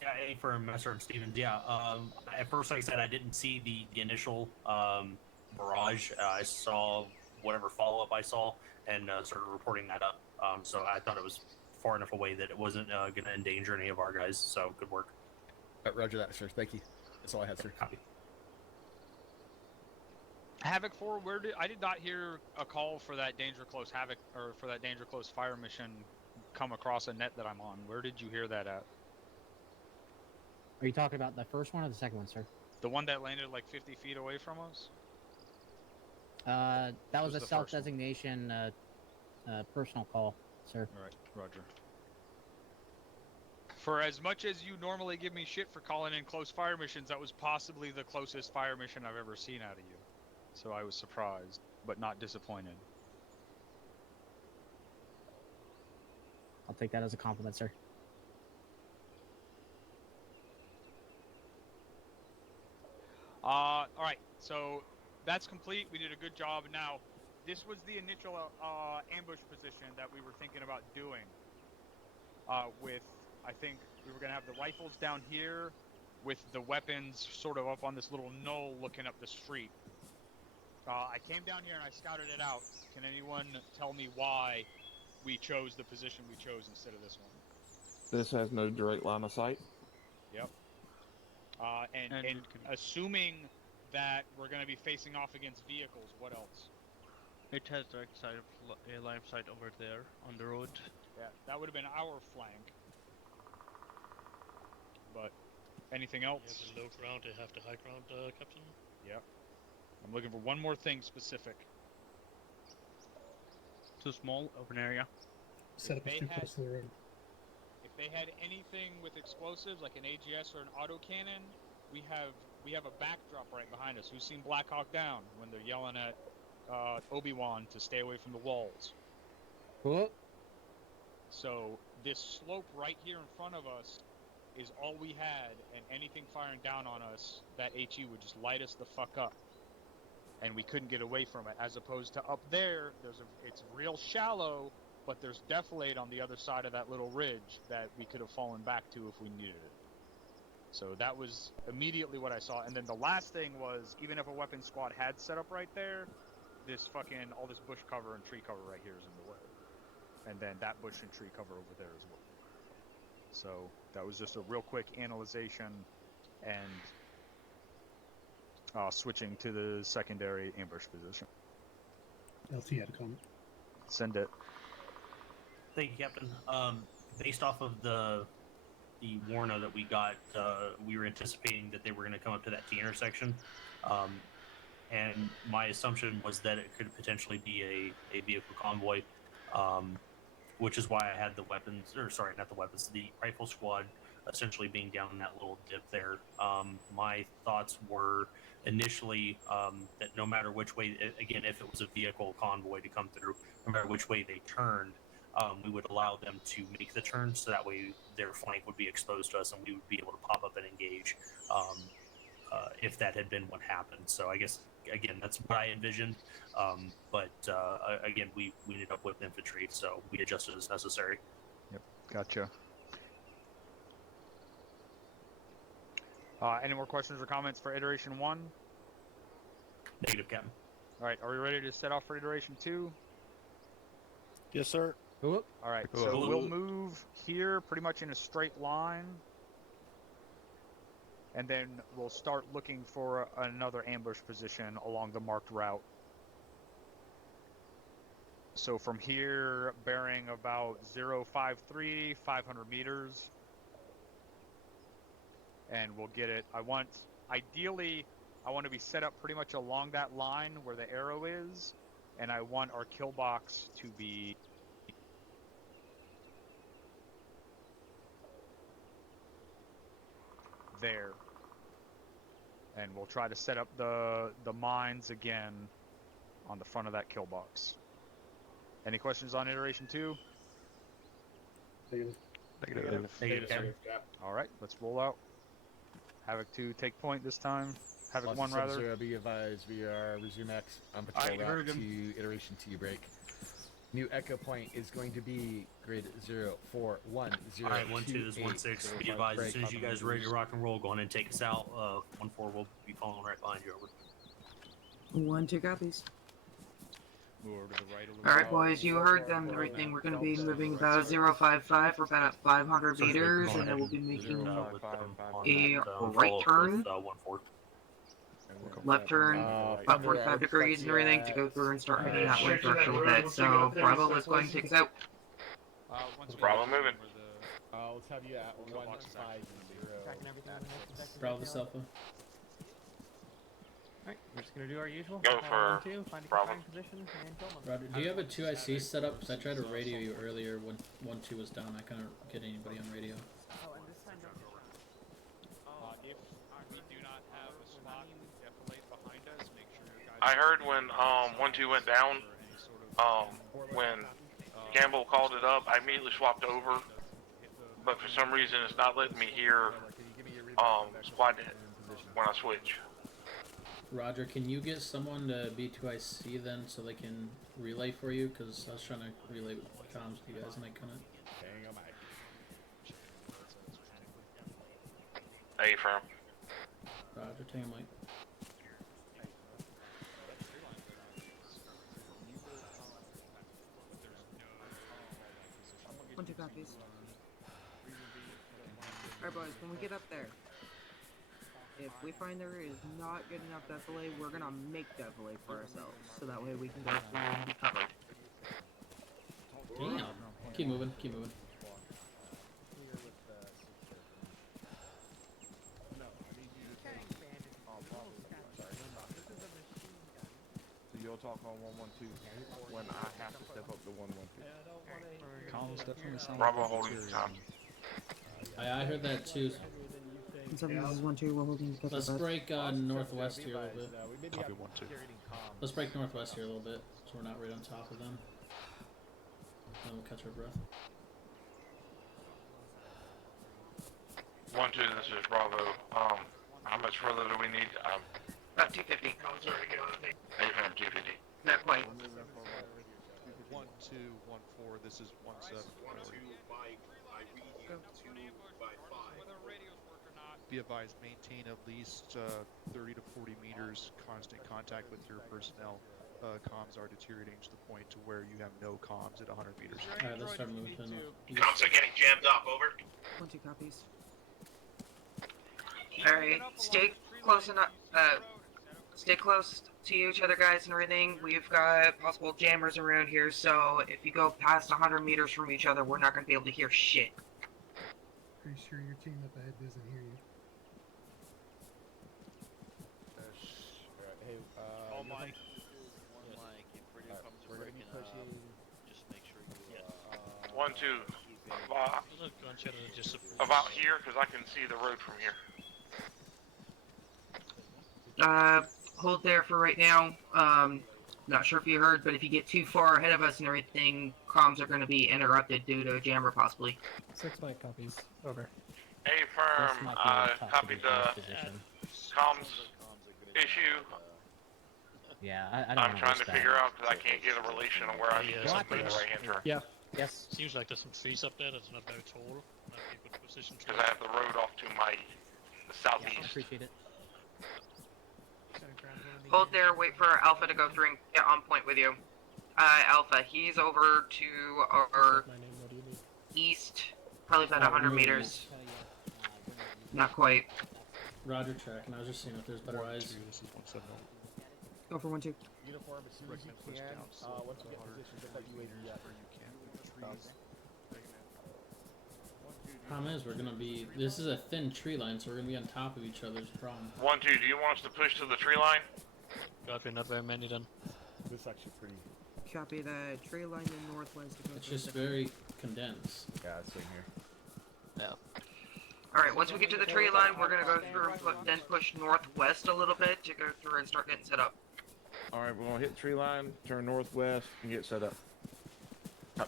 Yeah, for Messer and Stevens, yeah. At first, like I said, I didn't see the initial barrage. I saw whatever follow-up I saw and started reporting that up. So I thought it was far enough away that it wasn't going to endanger any of our guys. So good work. Roger that, sir. Thank you. That's all I had, sir. Copy. Havoc 4, I did not hear a call for that danger close Havoc or for that danger close fire mission come across a net that I'm on. Where did you hear that at? Are you talking about the first one or the second one, sir? The one that landed like 50 feet away from us? That was was a the first one? self-designation personal call, sir. All right, Roger. For as much as you normally give me shit for calling in close fire missions, that was possibly the closest fire mission I've ever seen out of you. So I was surprised, but not disappointed. I'll take that as a compliment, sir. Alright, so that's complete. We did a good job. Now, this was the initial ambush position that we were thinking about doing. With, I think, we were going to have the rifles down here with the weapons sort of up on this little knoll looking up the street. I came down here and I scouted it out. Can anyone tell me why we chose the position we chose instead of this one? This has no direct line of sight. Yep. And assuming that we're going to be facing off against vehicles, what else? It has direct line of sight over there on the road. Yeah, that would have been our flank. But anything else? You have the low ground, you have the high ground, Captain. Yep. I'm looking for one more thing specific. Too small, open area. Setup is too close to the road. If they had anything with explosives, like an AGS or an autocannon, we have a backdrop right behind us. Who's seen Black Hawk Down when they're yelling at Obi-Wan to stay away from the walls? What? So this slope right here in front of us is all we had, and anything firing down on us, that HE would just light us the fuck up. And we couldn't get away from it, as opposed to up there, it's real shallow, but there's defilade on the other side of that little ridge that we could have fallen back to if we needed it. So that was immediately what I saw. And then the last thing was, even if a weapon squad had set up right there, all this bush cover and tree cover right here is in the way. And then that bush and tree cover over there as well. So that was just a real quick analyzation and switching to the secondary ambush position. LT had a comment. Send it. Thank you, Captain. Based off of the Warna that we got, we were anticipating that they were going to come up to that T intersection. And my assumption was that it could potentially be a vehicle convoy, which is why I had the weapons, or sorry, not the weapons, the rifle squad essentially being down in that little dip there. My thoughts were initially that no matter which way, again, if it was a vehicle convoy to come through, no matter which way they turned, we would allow them to make the turn, so that way their flank would be exposed to us and we would be able to pop up and engage if that had been what happened. So I guess, again, that's what I envisioned, but again, we ended up with infantry, so we adjusted as necessary. Yep, gotcha. Any more questions or comments for iteration 1? Negative, Captain. Alright, are we ready to set off for iteration 2? Yes, sir. Alright, so we'll move here pretty much in a straight line. And then we'll start looking for another ambush position along the marked route. So from here, bearing about 053, 500 meters. And we'll get it. Ideally, I want to be set up pretty much along that line where the arrow is. And I want our kill box to be there. And we'll try to set up the mines again on the front of that kill box. Any questions on iteration 2? Negative. Alright, let's roll out. Havoc 2 take point this time. Havoc 1 rather. Sub-Zero, be advised, we are resume X on patrol route to iteration 2 break. New echo point is going to be grid 04102. Alright, 1-2, this is 1-6. Be advised, as soon as you guys are ready to rock and roll, go on and take us out. 1-4 will be following right behind you. Over. 1-2 copies. Move over to the right a little. Alright, boys, you heard them and everything. We're going to be moving about 055 for about 500 meters, and then we'll be making a right turn, left turn, about 45 degrees and everything to go through and start heading that way for a little bit. So, Bravo, let's go ahead and take us out. Bravo moving. Let's have you at 150. Bravo Alpha. Alright, we're just gonna do our usual. Go for 1-2, find a Bravo. confined position, and kill them. Roger, do you have a 2IC set up? Because I tried to radio you earlier when 1-2 was down. I couldn't get anybody on radio. Oh, and this time don't get shot. If we do not have a slot defilade behind us, make sure your guys... I heard when 1-2 went down, when Campbell called it up, I immediately swapped over, but for some reason it's not letting me hear squad net when I switch. Roger, can you get someone to B2IC then so they can relay for you? Because I was trying to relay comms to you guys and I couldn't. Hey, firm. Roger, take a mic. One, two copies. Alright, boys, when we get up there, if we find there is not good enough defilade, we're gonna make defilade for ourselves, so that way we can go through and be covered. Damn. Keep moving, keep moving. So you'll talk on 112 when I have to step up to 112. Comms definitely sound Bravo holding time. I heard that too. And so this is 1-2, we're holding to catch Let's our breath. break northwest here a little bit. Copy 1-2. Let's break northwest here a little bit, so we're not right on top of them. Then we'll catch our breath. 1-2, this is Bravo. How much further do we need? About 250. Hey, firm, 250. Not quite. 1-2, 1-4. This is 1-7. Be advised, maintain at least 30 to 40 meters constant contact with your personnel. Comms are deteriorating to the point to where you have no comms at 100 meters. Alright, let's start moving to the north. Comms are getting jammed up, over. 1-2 copies. Alright, stay close enough, stay close to each other, guys, and everything. We've got possible jammers around here, so if you go past 100 meters from each other, we're not going to be able to hear shit. Pretty sure your team up ahead doesn't hear you. Hey, Oh my. Yes. We're gonna be pushing. Just make sure you. 1-2. About here, because I can see the road from here. Hold there for right now. Not sure if you heard, but if you get too far ahead of us and everything, comms are going to be interrupted due to a jammer, possibly. 6 mic copies. Over. Hey, firm, copied the comms issue. Yeah, I don't I'm trying to figure out because I can't get a relation on where I need to put the right hand turn. Yeah. Yes. Seems like there's some trees up there that's not very tall. Might be a good position to. Because I have the road off to the southeast. Appreciate it. Hold there, wait for Alpha to go through and get on point with you. Alpha, he's over to our east, probably about 100 meters. Not quite. Roger track, and I was just seeing if there's better eyes. This is 1-7. Go for 1-2. Uniform, as soon as you Push can. down slope Once you get 100 position, get that UAV up. where you can through the trees. Problem is, we're gonna be. This is a thin tree line, so we're gonna be on top of each other's problem. 1-2, do you want us to push to the tree line? Copy, not very many then. This is actually pretty. Copy that. Tree line in northwest. It's just very condensed. Yeah, same here. All right, once we get to the tree line, we're gonna go through, then push northwest a little bit to go through and start getting set up. Alright, we're gonna hit the tree line, turn northwest, and get set up.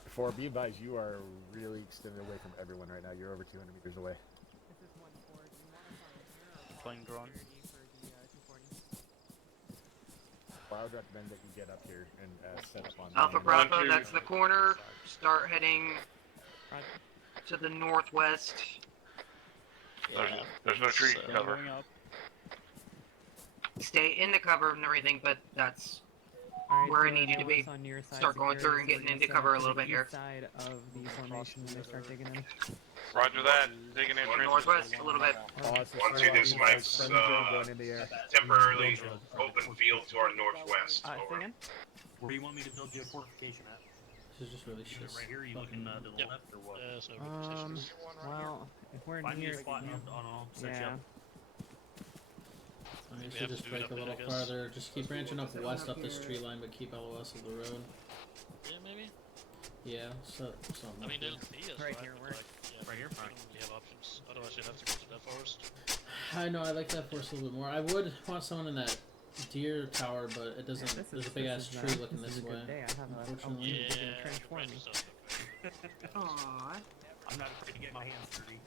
For be advised, you are really extended away from everyone right now. You're over 200 meters away. Flying drone. Well, I would recommend that you get up here and set up on. Alpha Bravo, that's the corner. Start heading to the northwest. There's no tree cover. Stay in the cover and everything, but that's where I need you to be. Start going through and getting into cover a little bit here. Side of the formation when they start digging in. Roger that. Digging in trenches. Northwest a little bit. 1-2, this Mike's temporarily open field to our northwest. Over. Where do you want me to build your fortification at? This is just really shit. Right here, you looking to the left or what? Well, if we're Find me a near, spot and I'll set you yeah. up. I should just break a little farther. Just keep branching up west up this tree line, but keep LOS of the road. Yeah, maybe. Yeah, so I mean, they'll see us, Right here, but, we're- like, yeah, right here, fine. We have options. Otherwise, you'd have to go to that forest. I know I like that forest a little bit more. I would want someone in that deer tower, but it doesn't. Yeah, there's a big ass tree looking this is a way. good day. I have a Unfortunately. lead digging a trench for me. Aww. I'm not afraid to get my hands dirty.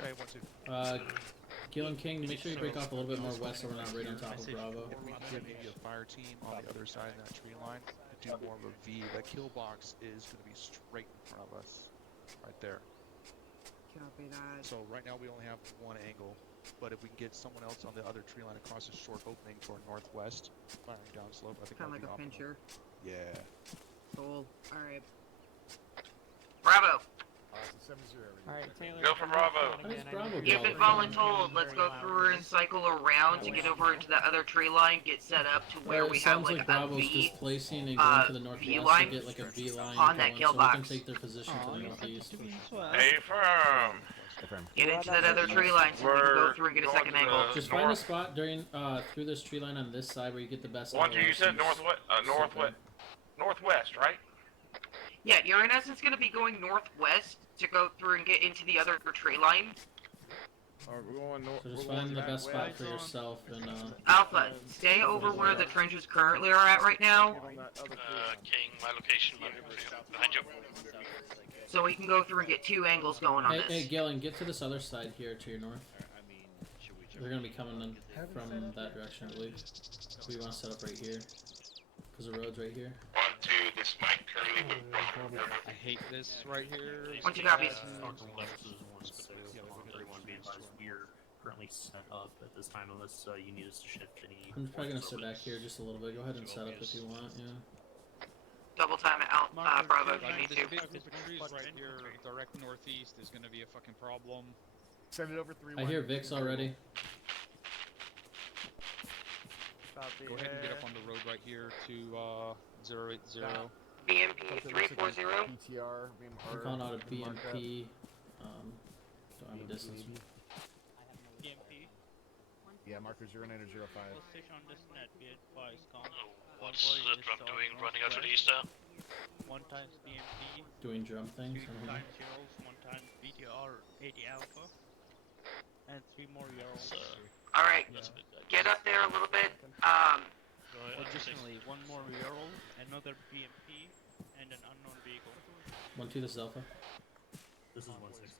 Okay, 1-2. Gil and King, make sure you break off a little bit more west so we're not right on top of Bravo. If we can get maybe a fire team on the other side of that tree line to do more of a V, that kill box is going to be straight in front of us, right there. Copy that. So right now we only have one angle, but if we can get someone else on the other tree line across this short opening toward northwest, firing down slope, I think Kind that'd of like a be optimal. pincher. Yeah. Cool. Alright. Bravo. So 7-0. Alright, Taylor. Go for Bravo. How does Bravo You've been voluntold. Let's go through and cycle around to get over into the other tree line, get set up to where It we have sounds like like a Bravo's V. displacing and going to the V northwest line to get like a V line on that going kill so we can box. take their position to the northeast. Hey, firm. Get into that other tree line so we can go through and get a second angle. Just find a spot during through this tree line on this side where you get the best. 1-2, you said LOS. northwest, right? Yeah, you're in essence going to be going northwest to go through and get into the other tree line. Alright, we're going north. So just find the best spot for yourself and Alpha, stay over where the trenches currently are at right now, King, my location, behind you. so we can go through and get two angles going on Hey, this. Gillen, get to this other side here to your north. They're gonna be coming in from that direction, I believe. We want to set up right here because the road's right here. 1-2, this Mike currently. I hate this right here. 1-2 copies. We're currently set up at this time unless you need us to shift any. I'm just probably gonna sit back here just a little bit. Go ahead and set up if you want. Yeah. Double time it out, Bravo, if you need to. This group of trees right here, direct northeast, is going to be a fucking problem. Send it over 3-1. I hear Vix already. Go ahead and get up on the road right here to 080. BMP 340. PTR. I'm calling out a BMP. Don't have a distance. EMP. Yeah, marker 0905. Position on this net, be advised, What's the drum doing running out to the east? 1 times BMP. Doing drum things. 2 times Urals, 1 times BTR 80 Alpha. And 3 more Urals. Alright, get up there a little bit. Additionally, 1 more Ural, another BMP, and an unknown vehicle. 1-2, this is Alpha. This is 1-6.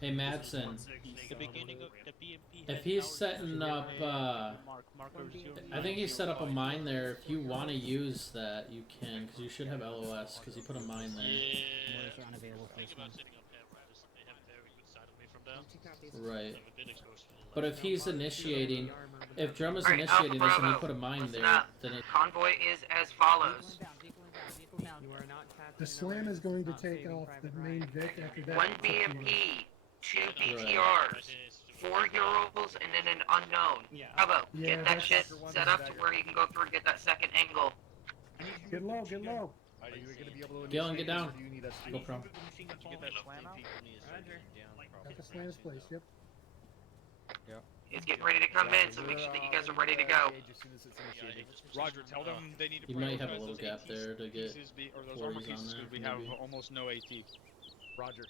Hey Madsen, The beginning of the BMP. if he's setting up, I think he set up a mine there. If you want to use that, you can, because you should have LOS, because he put a mine there. Motors are unavailable for this one. Right. But if he's initiating, if Drum is Alright, initiating this Alpha and he Bravo, put a mine listen there, up. then it. Convoy is as follows. we're not catching The slam is going to take off the main Vic after that. 1 BMP, 2 BTRs, 4 Urals, and then an unknown. Bravo, Yeah, get that that's- shit set up to where you can go through and get that second angle. Get low, get low. Are you going to be able to Galen, get down. or do you need us to Go from. Did you get that slam out? Got the slams placed, yep. It's getting ready to come in, so make sure that you guys are ready to go. Roger, tell them they need to You might have a prioritize little those gap AT there to get pieces or those before armor he's on pieces there, because we have maybe. almost no AT. Roger.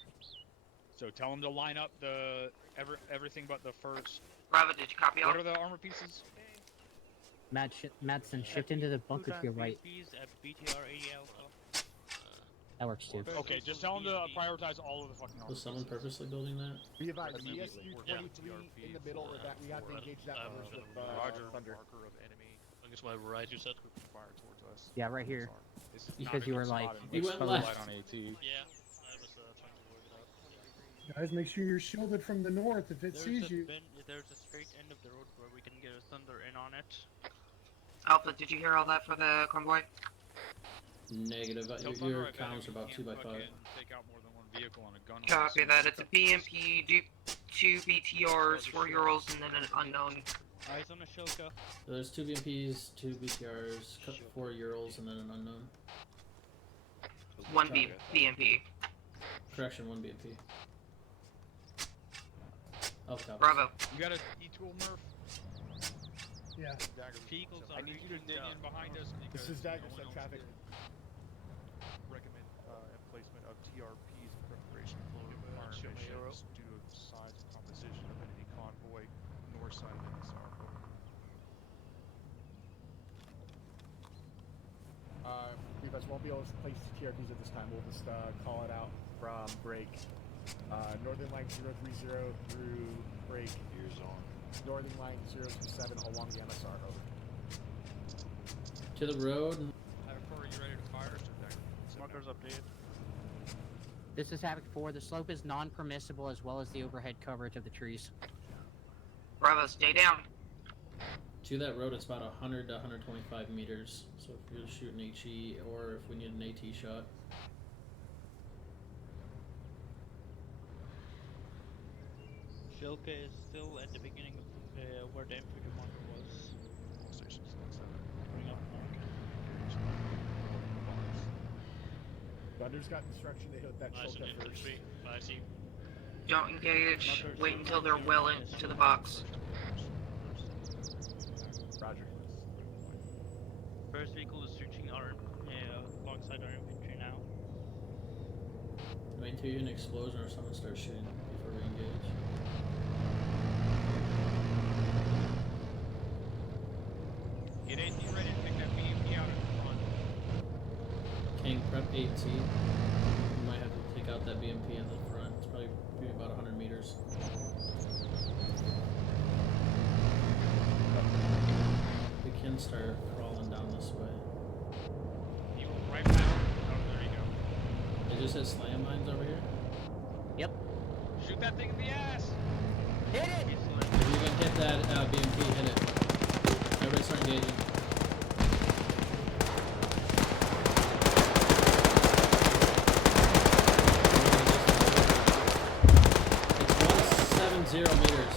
So tell them to line up the everything but the first. Bravo, did you copy all? What are the armor pieces? Madsen, shift into the bunker to your right. At BTR 80 Alpha. That works too. Okay, just tell them to prioritize all of the fucking armor. Was someone purposely building that? Be advised, ESU 23 in the middle of that. We have to engage that first with Thunder. I guess my right, you said. Fire towards us. Yeah, right here. This is Because not you a were good like spot in You which went to left. light on AT. Yeah, I was trying to work it out. Guys, make sure you're shielded from the north if it sees you. There's a straight end of the road where we can get a thunder in on it. Alpha, did you hear all that for the convoy? Negative. Tell Your Thunder I bet comms you are about can't 2 by 5. fucking take out more than one vehicle on a gun. Copy that. It's a BMP, 2 BTRs, 4 Urals, and then an unknown. Eyes on Ashoka. So there's 2 BMPs, 2 BTRs, 4 Urals, and then an unknown. 1 BMP. Correction, 1 BMP. Oh, copy. Bravo. You got a E-tool, Murph? Yeah. Vehicles I need you to dig in behind us. This is Dagger, set traffic. Recommend emplacement of TRPs in preparation for fire missions due to the size and composition of enemy convoy, north side of NSR. You guys won't be able to place TRPs at this time. We'll just call it out from break. Northern line 030 through break. Here's on. Northern line 027 along the MSR. Over. To the road. Are you ready to fire? Smokers update. This is Havoc 4. The slope is non-permissible as well as the overhead coverage of the trees. Bravo, stay down. To that road, it's about 100 to 125 meters. So if you're shooting HE or if we need an AT shot. Shilka is still at the beginning of where the infantry marker was. Bring up Thunder's got instruction to hit that Shulka first. I see. Don't engage. Wait until they're well into the box. Roger. First vehicle is reaching our alongside our infantry now. Wait until you hear an explosion or someone starts shooting before we engage. Get AT ready to pick that BMP out in front. King, prep AT. You might have to take out that BMP in the front. It's probably be about 100 meters. We can start crawling down this way. You right now. Oh, there you go. They just hit slam mines over here. Yep. Shoot that thing in the ass. Hit it! If you can hit that BMP, hit it. Everybody start engaging. It's 170 meters.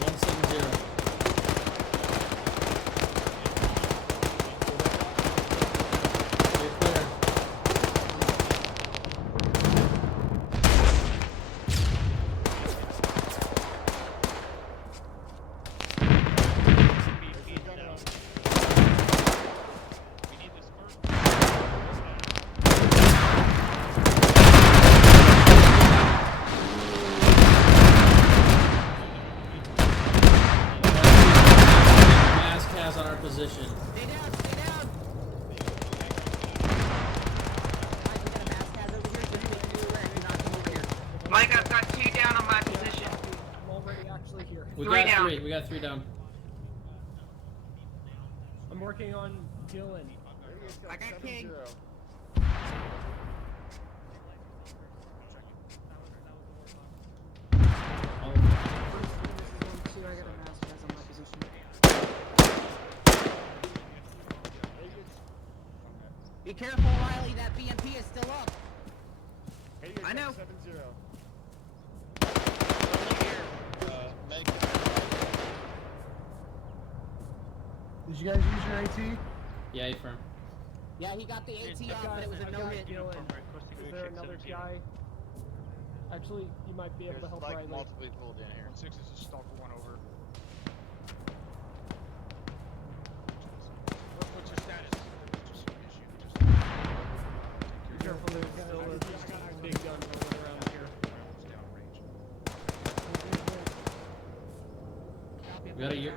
170. You're clear. Mass cast on our position. Stay down, stay down! Mike, I've got 2 down on my position. I'm already actually here. We 3 got down. 3. We got 3 down. I'm working on Dylan. I got King. All of them. I got a mass pass on my position. Be careful, Riley. That BMP is still up. I know. 7-0. Meg. Did you guys use your AT? Yeah, affirm. Yeah, he got the AT off, but it was a no-hit. Is there another guy? Actually, you might be able to help Riley. multiple people down here. 1-6 is a stalker 1 over. What's your status? Be careful, there's still a big gun rolling around here. We got a year.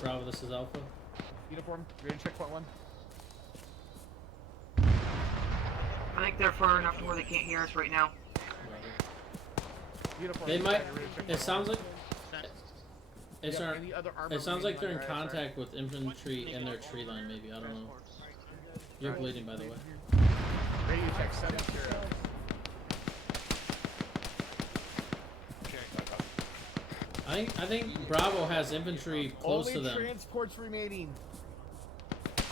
Bravo, this is Alpha. Uniform, you're in checkpoint 1. I think they're far enough to where they can't hear us right now. Uniform, They might. you're in checkpoint It sounds like. It's Yeah, our, any other armor it sounds like they're in remaining on your contact with infantry in their tree line, maybe. I don't know. You're bleeding, by the way. Radio check 7-0. I think Bravo has infantry close to Only them. transports remaining.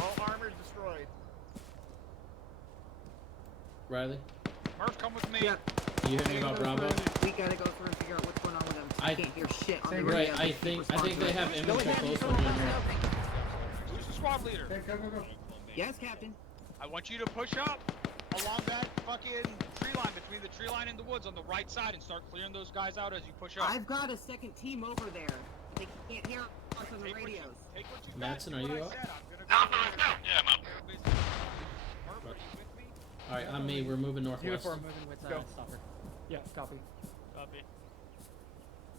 All armor destroyed. Riley, Murph, come with me. Yeah. you hear me about Bravo? We gotta go through and figure out what's going on with them. I can't hear shit on the Right, radio. I think they have infantry close to them. Who's the squad leader? Okay, go. Yes, Captain. I want you to push up along that fucking tree line, between the tree line and the woods on the right side, and start clearing those guys out as you push up. I've got a second team over there. They can't hear us on the radios. Matson, are you up? Yeah, I'm up. Alright, on me, we're moving northwest. Uniform. Moving with Go. Stalker. Yeah, copy. Copy.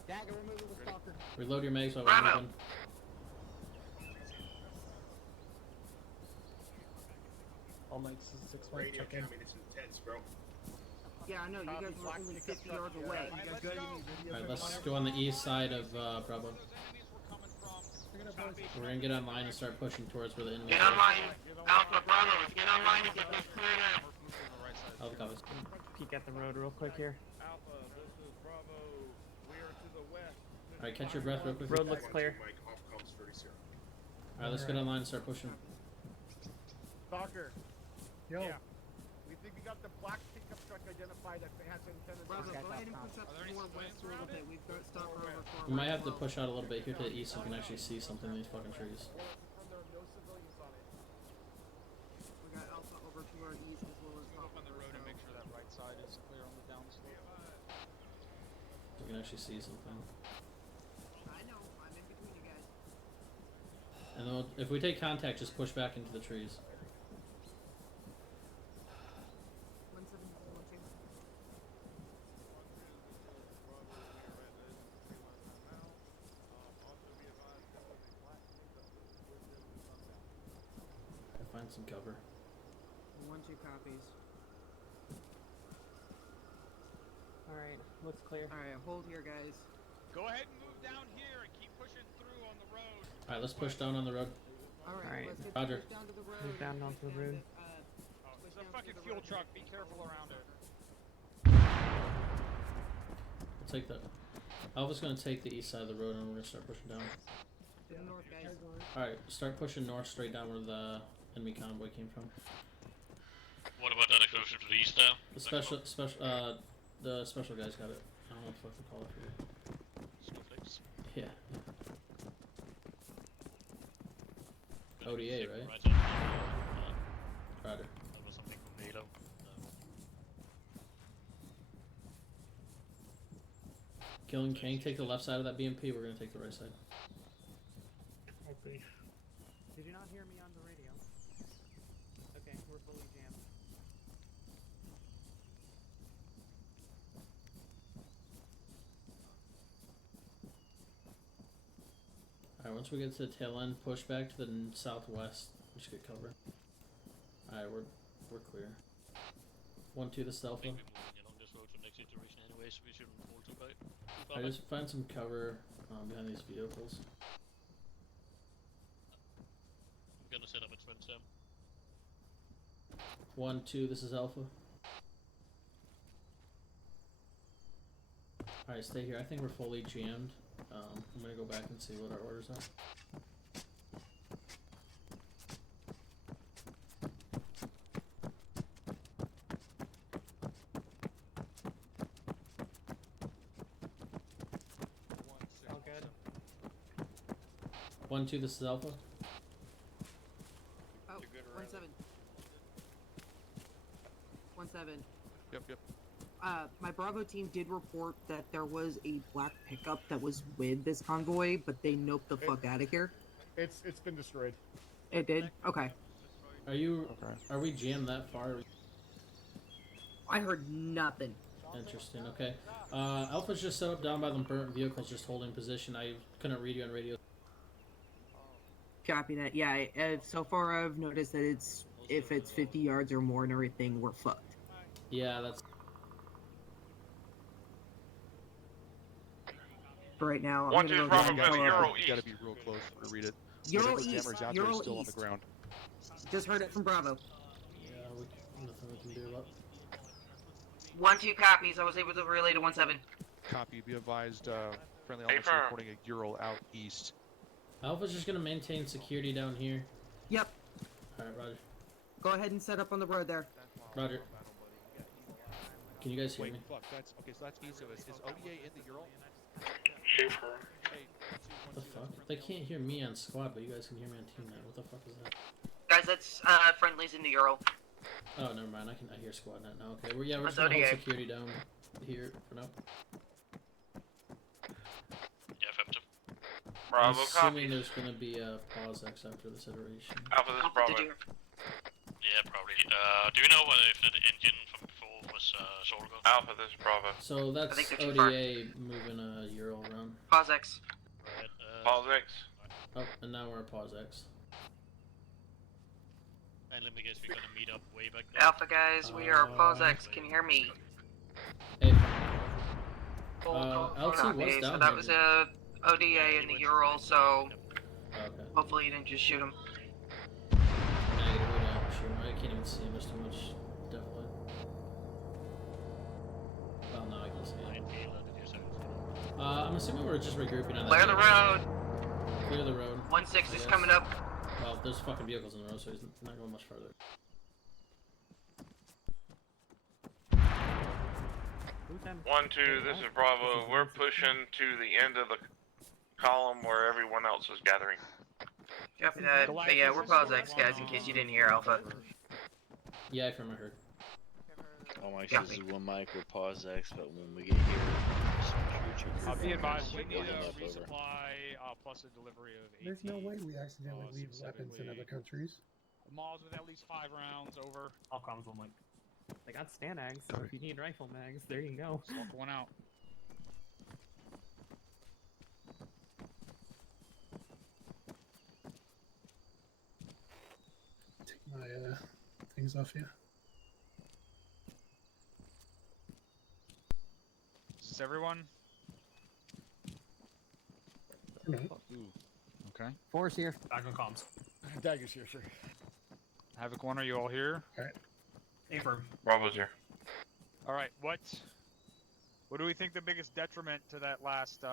Dagger, we're moving with Stalker. Reload your mags while we're Bravo. moving. All Mike's 6-1, Radio check in. Tommy, this is intense, bro. Yeah, I know. You guys were only 50 yards away. Alright, let's go on the east side of Bravo. We're gonna get online and start pushing towards where the enemies Get are. online. Alpha Bravo, get online and get this cleared out. Alpha copies. Peek at the road real quick here. Alpha, this is Bravo. We are to the west. Alright, catch your breath real quick. Road looks clear. Mike, off comms 30-0. Alright, let's get online and start pushing. Stalker. Yo. Yeah. We think we got the black pickup truck identified that has antennas. Bravo, go ahead and push up more west a little bit. We've got Stalker over far We might west have to as well. push out a little bit here to the east so we can actually see something in these fucking trees. There are no civilians on it. We got Alpha over to our east as well as Up on the road and make sure that right side is clear on the downslope. So we can actually see something. I know. I'm in between you guys. And then if we take contact, just push back into the trees. 1-7-1-2. Find some cover. 1-2 copies. Alright, looks clear. Alright, hold here, guys. Go ahead and move down here and keep pushing through on the road. Alright, let's push down on the road. Alright, let's get Roger. down to the road. Move down onto the road. There's a fucking fuel truck. Be careful around it. We'll take the. Alpha's gonna take the east side of the road and we're gonna start pushing down. To the north, guys. Alright, start pushing north straight down where the enemy convoy came from. What about that excursion to the east now? The special guys got it. I don't know what the fuck to call it for you. Yeah. ODA, right? Roger. That was something from NATO. Killing King, take the left side of that BMP, we're gonna take the right side. Copy. once we get to the tail end, push back to the southwest. Just get cover. Alright, we're clear. 1-2, this is Alpha. Along this road from next iteration anyway, so we shouldn't hold too tight. I just find some cover behind these vehicles. I'm gonna set up a twin stem. 1-2, this is Alpha. Alright, stay here. I think we're fully jammed. I'm gonna go back and see what our orders are. All good. 1-2, this is Alpha. Oh, 1-7. 1-7. Yep. My Bravo team did report that there was a black pickup that was with this convoy, but they noped the fuck out of here. It's been destroyed. It did? Okay. Are we jammed that far? I heard nothing. Interesting, okay. Alpha's just set up down by them burnt vehicles, just holding position. I couldn't read you on radio. Copy that. Yeah, so far I've noticed that if it's 50 yards or more and everything, we're fucked. Yeah, that's... For right now, One, I'm two, gonna Bravo, go down. Euro East. Gotta be real close to read it. Euro Whatever East. jammer's out Euro there is still East. on the ground. Just heard it from Bravo. Yeah, nothing we can do about 1-2 copies. I was able to relay to 1-7. Copy. Be advised. Friendly officer reporting a Euro out east. Alpha's just gonna maintain security down here. Yep. Alright, Roger. Go ahead and set up on the road there. Roger. Can you guys hear me? Fuck, that's okay. So that's east. So is ODA in the Euro? What the fuck? They can't hear me on squad, but you guys can hear me on team net. What the fuck is that? Guys, that's friendlies in the Euro. Oh, never mind. I hear squad net now. Okay, we're That's just gonna hold ODA. security down here for now. Yeah, affirmative. I'm Bravo, assuming copy. there's gonna be a pause X after this iteration. Alpha, this is Bravo. Yeah, probably. Do you know if the engine from before was shoulder gun? Alpha, this is Bravo. So that's I think they're too far. ODA moving a Euro around. Pause X. Right, Pause X. Oh, and now we're at pause X. and let me guess, we're gonna meet up way back there. Alpha guys, we are pause X. Can you hear me? Hey. LT Copy. was So down that here. was a ODA in the Ural, so Okay. hopefully you didn't just shoot him. Negative, we don't. Sure, I can't even see him. There's too much. Definitely. Well, now I can see him. I'm assuming we're just regrouping on that. Clear the road. Clear the road. 1-6 I is guess. coming up. Well, there's fucking vehicles in the road, so he's not going much further. One, two, this is Bravo. We're pushing to the end of the column where everyone else is gathering. Copy that. But yeah, we're pause X, guys, in case you didn't hear Alpha. Yeah, from I heard. Oh my, Yeah. this is one mic with pause X, but when we get here, Be advised, we need building a up over. resupply plus a delivery of 18. There's no way we accidentally leave 6-7 weapons in other weight. countries. Malls with at least 5 rounds, over. All comms one mic. They got Stanags, so if you need rifle mags, there you go. Swap one out. Take my things off here. Is this everyone? No. Okay. Force here. Back on comms. Dagger's here, sir. Havoc 1, are you all here? Alright. Affirm. Bravo's here. Alright, what do we think the biggest detriment to that last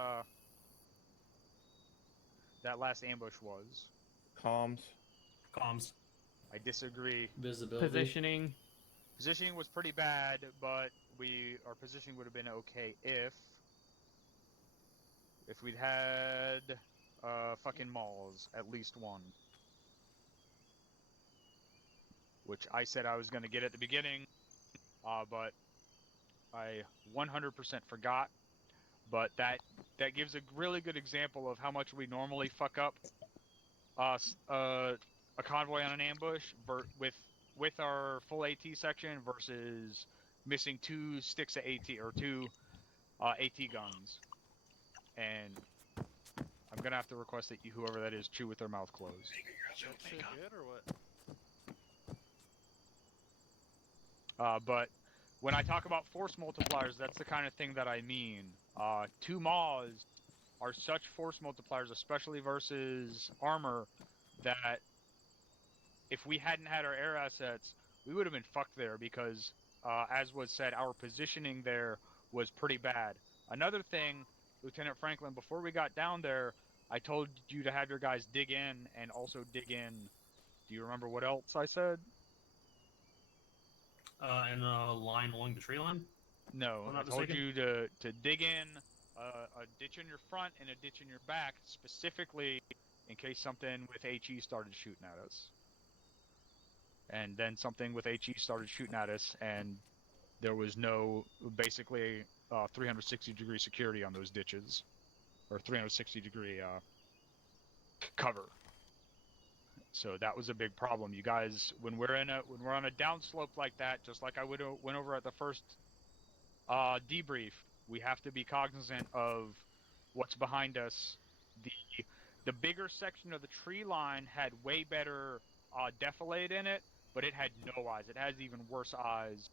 ambush was? Comms. Comms. I disagree. Visibility. Positioning. Positioning was pretty bad, but our positioning would have been okay if we'd had fucking malls, at least one. Which I said I was gonna get at the beginning, but I 100% forgot. But that gives a really good example of how much we normally fuck up a convoy on an ambush with our full AT section versus missing 2 sticks of AT or 2 AT guns. And I'm gonna have to request that whoever that is chew with their mouth closed. Good or what? But when I talk about force multipliers, that's the kind of thing that I mean. 2 maws are such force multipliers, especially versus armor, that if we hadn't had our air assets, we would have been fucked there because, as was said, our positioning there was pretty bad. Another thing, Lieutenant Franklin, before we got down there, I told you to have your guys dig in and also dig in. Do you remember what else I said? And a line along the tree line? No, I'm I not told mistaken. you to dig in a ditch in your front and a ditch in your back, specifically in case something with HE started shooting at us. And then something with HE started shooting at us, and there was no, basically, 360-degree security on those ditches. Or 360-degree cover. So that was a big problem. You guys, when we're on a downslope like that, just like I went over at the first debrief, we have to be cognizant of what's behind us. The bigger section of the tree line had way better defilade in it, but it had no eyes. It has even worse eyes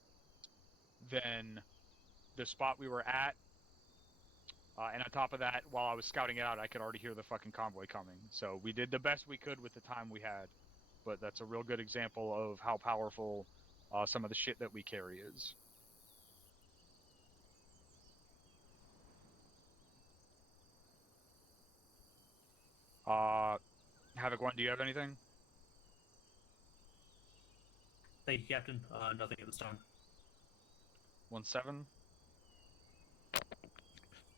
than the spot we were at. And on top of that, while I was scouting it out, I could already hear the fucking convoy coming. So we did the best we could with the time we had. But that's a real good example of how powerful some of the shit that we carry is. Havoc 1, do you have anything? Thank you, Captain. Nothing at this time. 1-7?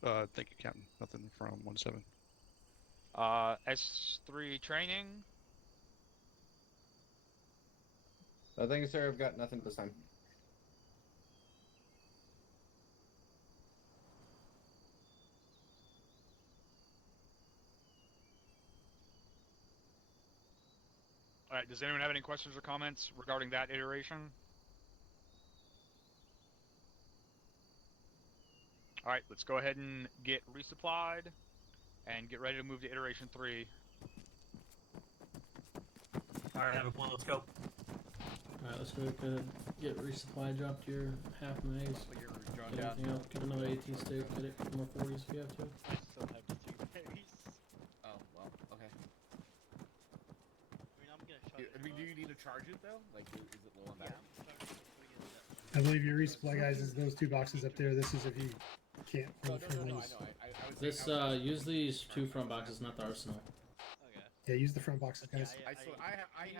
Thank you, Captain. Nothing from 1-7. S3 training? Thank you, sir. I've got nothing this time. Alright, does anyone have any questions or comments regarding that iteration? Alright, let's go ahead and get resupplied and get ready to move to iteration 3. Alright, have a plan, let's go. Alright, let's go get resupply, drop to your half mags. Drawn Get down. everything out, get another AT stick, get it more 40s if you have to. I still have the 2 berries. Oh, well, okay. I mean, I'm gonna shut it. Do you need to charge it though? Like, is it low on battery? I believe your resupply guys is those 2 boxes up there. This is if you can't No, pull from I know. those. This, use these 2 front boxes, not the arsenal. Okay. Yeah, use the front boxes, guys. I have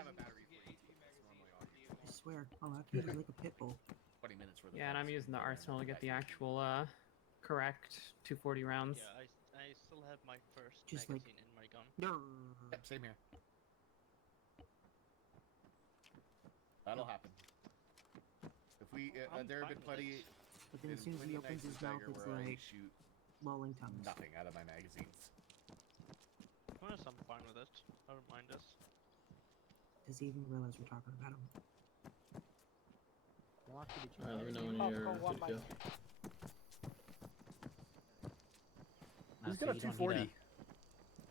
a battery for AT. That's normally all you I swear, I'll have to be like a pit bull. 20 minutes worth of Yeah, and I'm boxes. using the arsenal to get the actual, correct 240 rounds. Yeah, I still have my first Just like- magazine in my gun. Yep, same here. That'll happen. If we, I'm there have fine been with plenty. But then as soon as plenty he of opens nights his with mouth, Tiger it's where I like shoot lolling tongues. nothing out of my magazines. Honest, I'm fine with it. I don't mind this. Does he even realize we're talking about him? Alright, let me know when you're good to go. Nah, Who's so got a you don't need 240?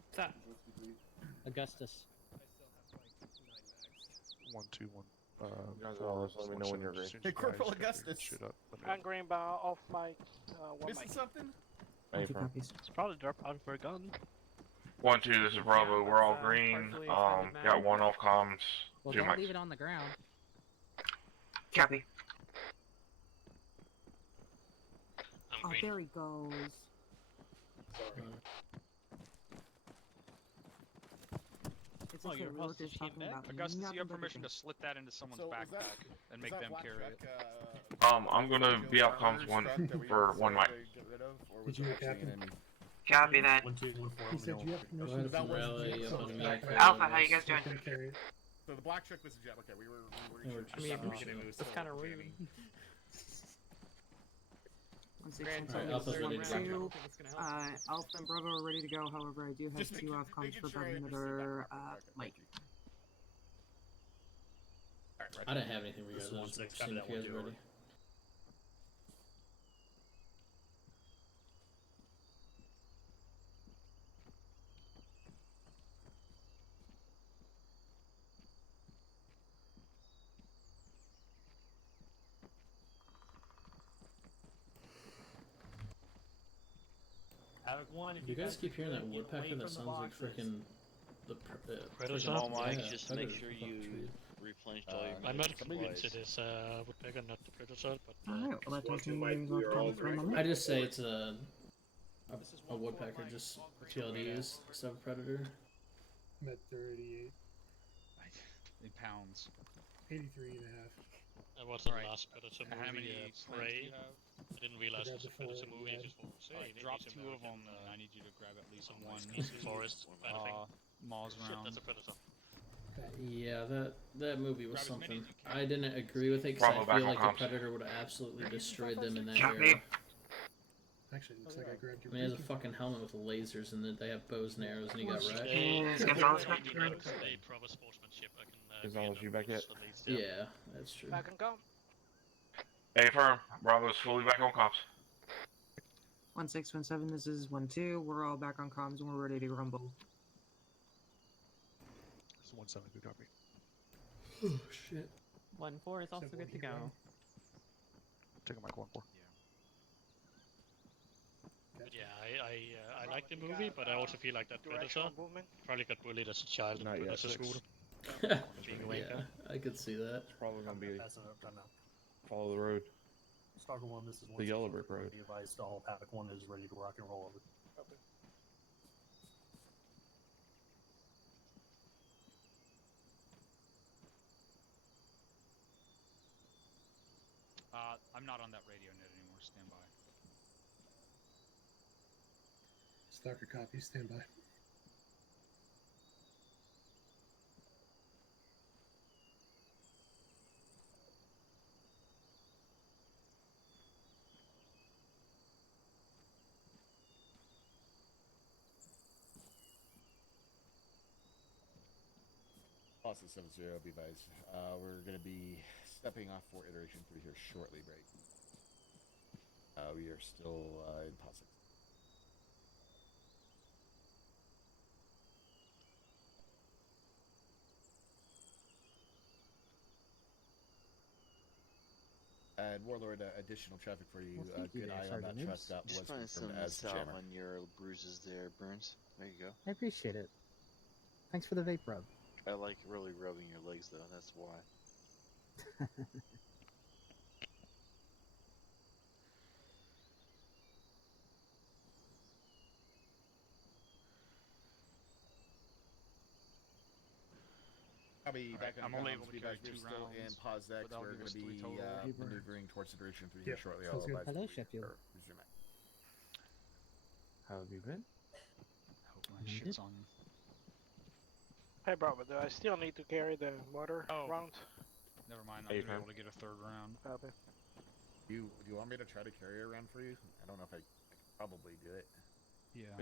What's that? Augustus. 1-2-1. You guys are always let me know when you're ready. Hey, Corporal Augustus. Shit up. Let me On green bar, off mic, one Missing mic. something? Hey, Two bro. copies. It's probably drop out for a gun. 1-2, this is Bravo. We're all green. partially extended mag. Got 1 off comms. Well, 2 don't mics. leave it on the ground. Copy. Oh, there he goes. It's Oh, okay, your we were hostage just came talking back? about Augustus, nothing you have but permission to things. slip that into someone's So is backpack that- and is make that them black carry truck, it. I'm gonna be off comms 1 for 1 mic. Get rid of, or Did was you it hear actually an Captain? enemy? Copy that. 1, 2, 1, 4. He said you have Go permission ahead to and slip rally it up in on the me. backpack. Alpha, how you guys So doing? can carry it. So the black truck was the jet. Okay, we were Yeah, we're just I mean, stopping that's it. It was that's still kind of jamming. rude. 1-6, Alright, Alpha's ready to I go. don't think it's gonna help. Alpha and Bravo are ready to go. However, I do have Just 2 off comms making for sure I understood that another properly. mic. Alright, right. I didn't have anything for you This guys. is I just 1-6, seeing copy if you that, guys are 1-2, ready. You guys keep hearing that woodpecker? That sounds like freaking the Predator? Oh, Mike, yeah, just predator. make sure you replenish all your I medical meant supplies. it is woodpecker, not the predator, but Alright, well that tells me you guys are coming from the I just say it's a woodpecker, just TLDs instead of predator. I'm at 38. In pounds. 83 and a half. That was the Alright. last Predator How movie, many slams do Prey. you have? I didn't realize it grabbed was a the four Predator that you movie, I had. just thought, say, Alright, maybe drop it's 2 of American, them, and I need you to grab at least some one. forest kind of thing. Mars Shit, round. that's a Predator. Yeah, that movie was Grab as many something. as you can. I didn't agree with it because Bravo, I back feel on like the comms. predator would have absolutely destroyed them in that Copy. era. Actually, it looks like I grabbed I your mean, he has a briefing. fucking helmet with lasers and then they have bows and arrows and he got wrecked. Gonzalez back They to got a proper sportsmanship, I can Gonzalez, you back yet? at least, Yeah, that's true. Back and come. A firm. Bravo's fully back on comms. 1617, this is 12. We're all back on comms and we're ready to rumble. It's 17. Good copy. Oh shit. 1-4 is also Simple good to heat go. round. Taking my 1-4. But yeah, I like the movie, but I also feel like that Predator probably got bullied as a child in Not yet, Predator 6. school. Being a Yeah, wanker. I could see that. It's probably gonna be follow the road. Stalker 1, this is The yellow brick road. Be advised, all Havoc 1 is ready to rock and roll over. I'm not on that radio net anymore. Stand by. Stalker copy, stand by. Boston 70, be advised. We're going to be stepping off for iteration 3 here shortly, break. We are still in POS 6. And Warlord, additional traffic for you. Well, thank you Good there, eye on that Sergeant truck. Nibs. That Just was find some confirmed as salve jammer. on your bruises there, Burns. There you go. I appreciate it. Thanks for the vape rub. I like really rubbing your legs, though. That's why. I'll be back on I'm only comms. able to Be carry back. We're 2 still in rounds, pause X. but that'll We're give going us to 3 be total. maneuvering towards iteration 3 Yep, here shortly. sounds good. Hello, Sheffield. Resume. How have you been? I hope my shit's on. Hey, brother, do I still need to carry the motor round? Never mind. I'm gonna be able to get a 3rd round. Copy. Do you want me to try to carry it around for you? I don't know if I could probably do it. Yeah.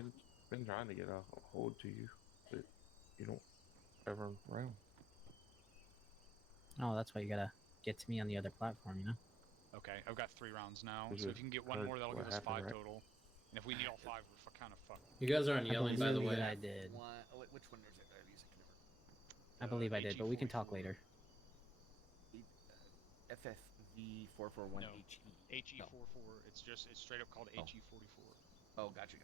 Been trying to get a hold to you, but you don't ever round. Oh, that's why you gotta get to me on the other platform, you know? Okay, I've got 3 rounds now. Is So it if you can get 1 hard more, that'll what give us 5 happened, right? total. And if we need all 5, we're kind of fucked. You guys aren't yelling, by the way. I did. Which one is it? I believe I did, but we can talk later. FFV441HE. HE44. It's straight up called HE44. Oh, gotcha.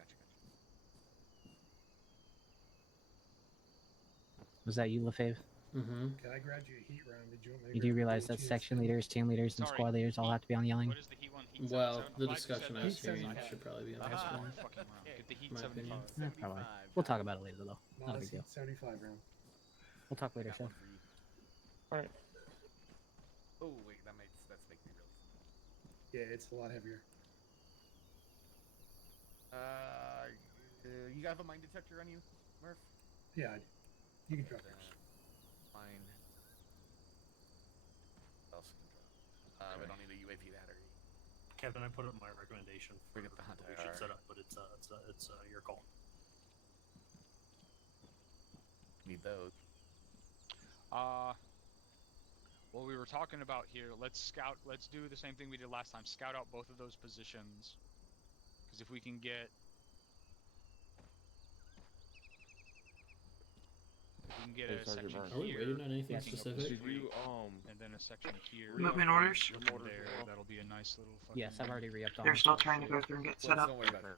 Was that you, LaFave? Mm-hmm. Okay, I grabbed you a heat round. Did you want me to You do grab realize the that HE section instead? leaders, team leaders, and squad leaders all have to be on yelling? What is the heat 1? Heat Well, 75? the Glad you discussion said I that. was hearing should probably be on That's this one one. fucking round. Get the heat My 75. opinion. Yeah, probably. We'll talk about it later, though. Not a Nas big deal. heat 75 round. We'll talk later, Chef. Alright. Oh wait, that's making me really. Yeah, it's a lot heavier. You have a mine detector on you, Murph? Yeah, you can drop yours. Mine. What else can drop? We don't need a UAV battery. Captain, I put up my recommendation for Forget the hunt we should set up, but it's your call. Need those. What we were talking about here, let's do the same thing we did last time. Scout out both of those positions. Because if we can get... Hey, a Sergeant section Burns. here. Are we waiting on anything picking up specific? the Did you, street, and then a section here. Movement orders. From there, that'll be a nice little fucking... Yes, I've already re-upped on They're it. still trying to go through and get set up. Don't worry about it.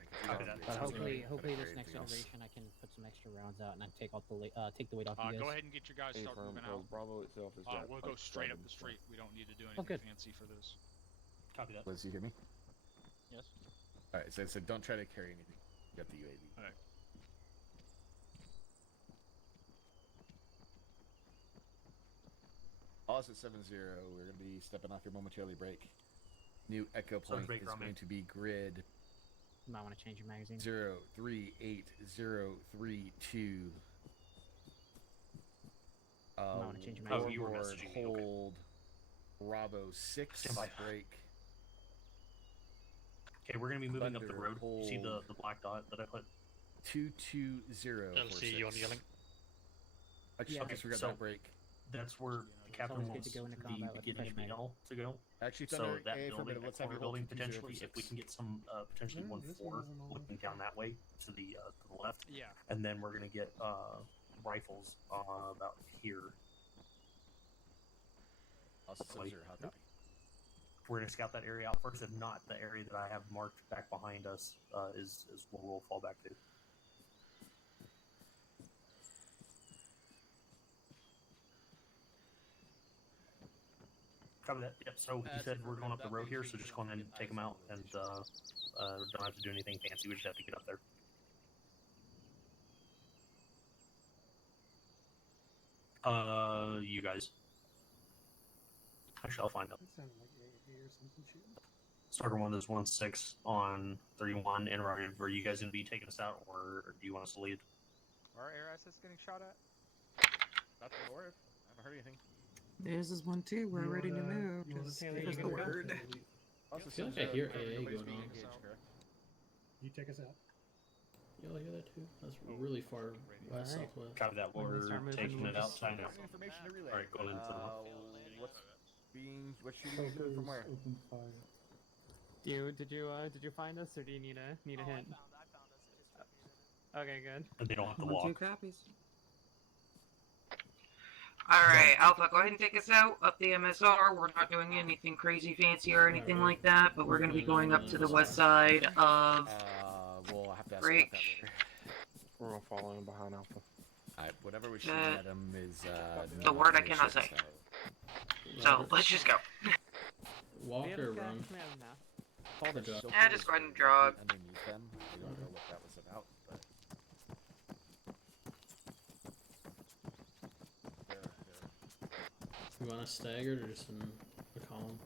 But hopefully this next iteration I can put some extra rounds out and I take out the take the weight off you guys. Go ahead and get your guys start moving out. Bravo itself is We'll go straight up the street. We don't need to do Okay. anything fancy for this. Copy that. Liz, you hear me? Yes. All right, so don't try to carry anything. You got the UAV. All right. Also 7-0, we're going to be stepping off your momentarily break. New echo point is going to be grid. You might want to change your magazine. 038032. Might want to change your magazine. you were messaging me, okay. Hold Bravo 6 Standby. break. Okay, we're gonna be moving up the Thunder, road. You see hold. the black dot that I put? 22046. LC, you on yelling? Actually, Okay, I forgot so that break. that's where the captain always good wants to go into the combat with beginning of the fresh L to go. Actually, So Thunder, that A for a building, minute, that let's have corner you hold building, potentially, if we 22046. can get some, potentially Yeah, 1-4 this one isn't all looking down that way to the left, Yeah. and then we're gonna get rifles about here. Also 7-0, how copy? We're gonna scout that area out first. If not, the area that I have marked back behind us is where we'll fall back to. Cover that. Yep. So he said we're going up the road here, so just go ahead and take them out, and don't have to do anything fancy. We just have to get up there. You guys. Actually, I'll find out. That sounded like AA or something shooting. Starter 1, there's 1-6 on 31 interrogative. Are you guys going to be taking us out, or do you want us to lead? Are air assets getting shot at? That's the word. I haven't heard anything. There's this one too. We're ready to move. you wanna Just Taylor, give us you the gonna go? word. I feel like I hear AA going on. You take us out. Y'all hear that too? That's really far west, Alright. southwest. Copy that. When we We're start moving, taking we'll it out. just- Sign out. Information to relay. Alright, go ahead and put them up. What's shooting you from where? Did you find us or do you need a hint? I found us. Okay, good. And they don't have to 1-2 walk. copies. Alright, Alpha, go ahead and take us out up the MSR. We're not doing anything crazy fancy or anything like that, but we're going to be going up to the west side of We'll have to ask break. about that later. We're gonna follow in behind Alpha. Alright, whatever we're shooting at him is, The word I no cannot shit, say. So, let's just go. Walk or run? Call the Jog. Yeah, just go ahead and jog. Underneath them. We don't know what that was about, but... You want us staggered or just in a column?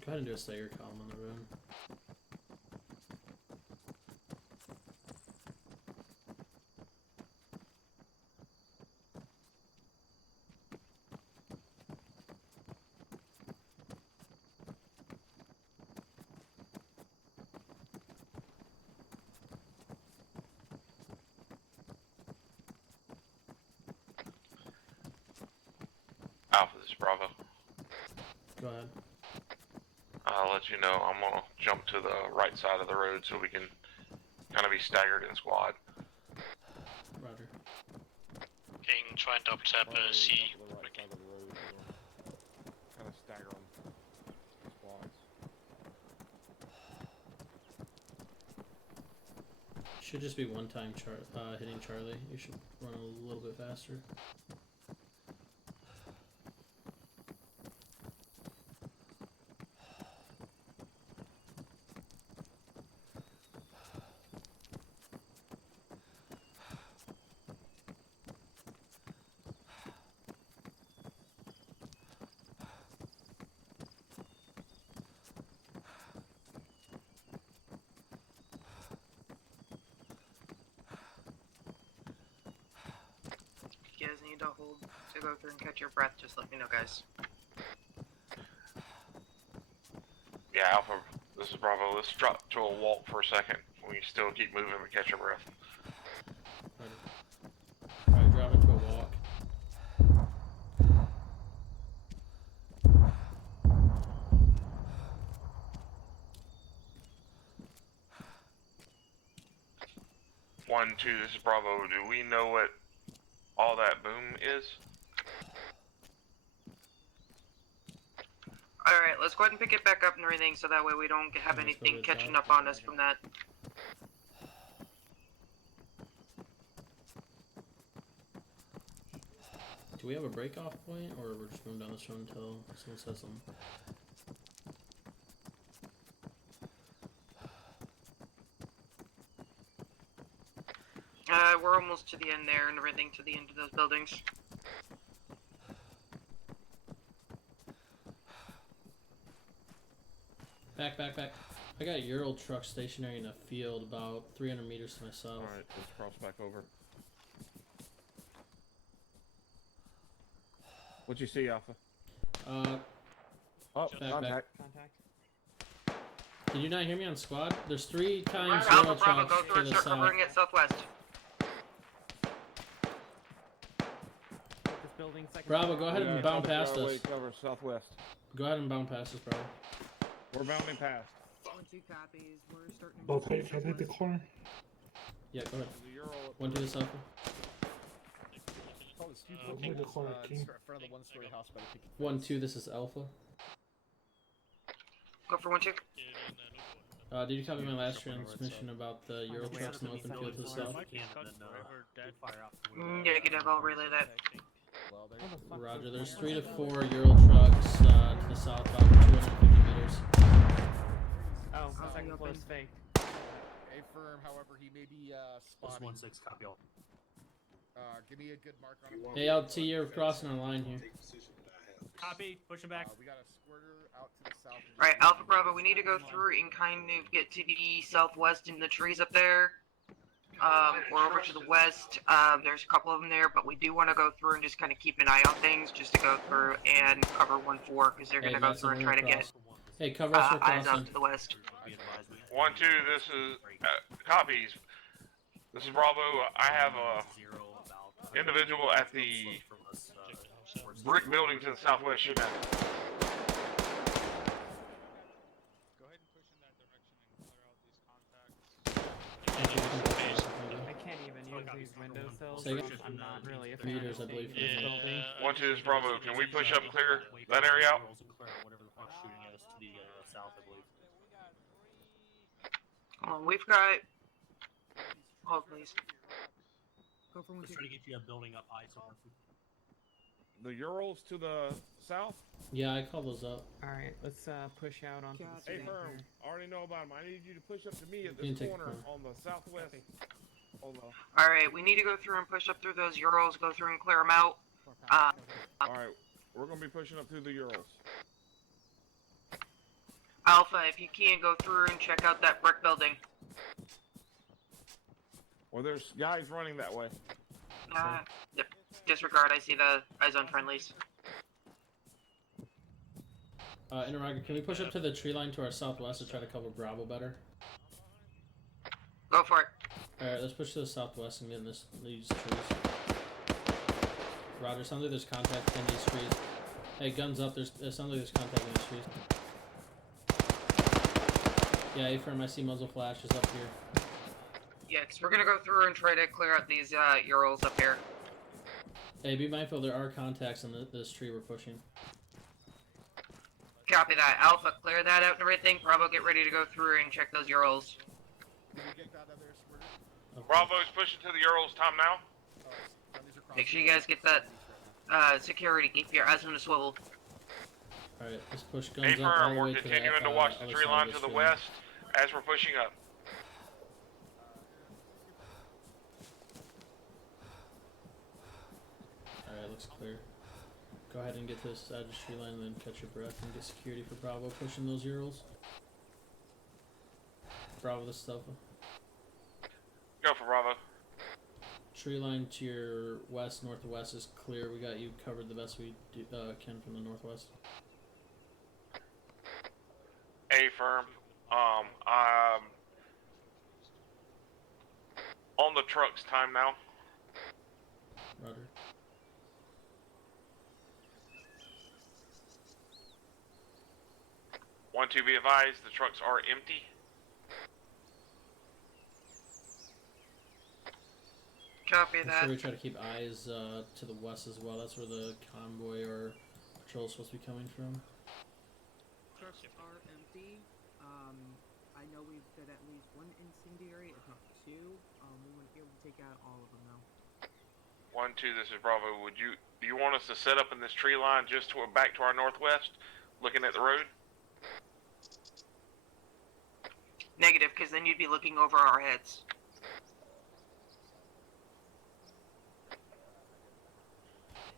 Go ahead and do a stagger column on the road. Alpha, this is Bravo. Go ahead. I'll let you know I'm gonna jump to the right side of the road so we can kind of be staggered in squad. Roger. King trying to tap C. Kind of stagger them. Squads. Should just be one time hitting Charlie. You should run a little bit faster. If you guys need to hold to go through and catch your breath, just let me know, guys. Yeah, Alpha, this is Bravo. Let's drop to a walk for a second. We still keep moving and catch our breath. Alright, drop into a walk. One, two, this is Bravo. Do we know what all that boom is. Alright, let's go ahead and pick it back up and everything so that way we don't have Let's go anything to the catching top. up on us from that. Do we have a break off point, or we're just going down this road until someone says something? We're almost to the end there and everything, to the end of those buildings. Back. I got a Ural truck stationary in a field about 300 meters to my south. Alright, let's cross back over. What'd you see, Alpha? Oh, back. contact. Did you not hear me on squad? There's 3 times Alpha Ural Bravo, trucks go through to and the start south. covering it southwest. This building, second Bravo, go ahead Yeah, and bound cover past driveway, us. Cover southwest. Go ahead and bound past us, Bravo. We're bounding past. 1-2 copies. We're starting to Okay, move I think the southwest. corner. Yeah, go ahead. The Ural up 1 to the south. Oh, Steve, Okay, the corner, King. in front of the one-story house by the picket 1-2, this is Alpha. Go for 1-2. Did you copy my last transmission about the Ural trucks in the open field to the south? Negative, I'll relay that. Roger, there's 3 to 4 Ural trucks to the south, about 250 meters. Oh, second floor is fake. A firm, however, he may be spotting. 1-6, copy all. Give me a good mark on him. Hey, LT, you're crossing our line here. Copy, push him back. We got a squirter out to the south. Alright, Alpha Bravo, we need to go through and kind of get to the southwest in the trees up there. Or over to the west. There's a couple of them there, but we do want to go through and just kind of keep an eye on things, just to go through and cover 1-4, because they're going to go through and try to get Hey, cover us for eyes crossing. out to the west. 1-2, this is copies. This is Bravo. I have a individual at the brick building to the southwest shooting at me. I can't even use these windowsills. Say So I'm not really a fan Meters, I of believe. staying in this building. 1-2, this is Bravo. Can we push up and clear that area out? Whatever the fuck's shooting at us to the south, I believe. We've got... Hold, please. Go for Let's 1-2. try to get you a building up high somewhere. The Urals to the south. Yeah, I call those up. Alright, let's push out onto the Hey, street firm. here. I already know about him. I need you to push up to me at You this can take a corner corner. on the southwest. On the. Alright, we need to go through and push up through those Urals, go through and clear them out. All right, we're gonna be pushing up through the Urals. Alpha, if you can, go through and check out that brick building. Well, there's guys running that way. Yep. Disregard, I see the eyes on friendlies. Interrogator, can we push up to the tree line to our southwest to try to cover Bravo better? Go for it. Alright, let's push to the southwest and get in these trees. Roger, sounds like there's contact in these trees. Hey, guns up, it sounds like there's contact in these trees. Yeah, A-firm, I see muzzle flashes up here. Yeah, because we're going to go through and try to clear out these Urals up here. Hey, be mindful, there are contacts in this tree we're pushing. Copy that. Alpha, clear that out and everything. Bravo, get ready to go through and check those Urals. Bravo's pushing to the Urals. Time now. Make sure you guys get that security. Keep your eyes on the swivel. Alright, let's push guns Hey, up all firm. the We're way to that continuing to watch the other tree side line of to this the tree. west as we're pushing up. Alright, looks clear. Go ahead and get to this side of the tree line and then catch your breath and get security for Bravo pushing those Urals. Bravo, this is Alpha. Go for Bravo. Tree line to your west, northwest is clear. We got you covered the best we can from the northwest. A firm. I'm on the trucks. Time now. Roger. One, two, be advised. The trucks are empty. Copy Make that. sure we try to keep eyes to the west as well. That's where the convoy or patrol is supposed to be coming from. Trucks are empty. I know we've got at least one incendiary, if not two. We wouldn't be able to take out all of them though. 1-2, this is Bravo. Do you want us to set up in this tree line just back to our northwest, looking at the road? Negative, because then you'd be looking over our heads.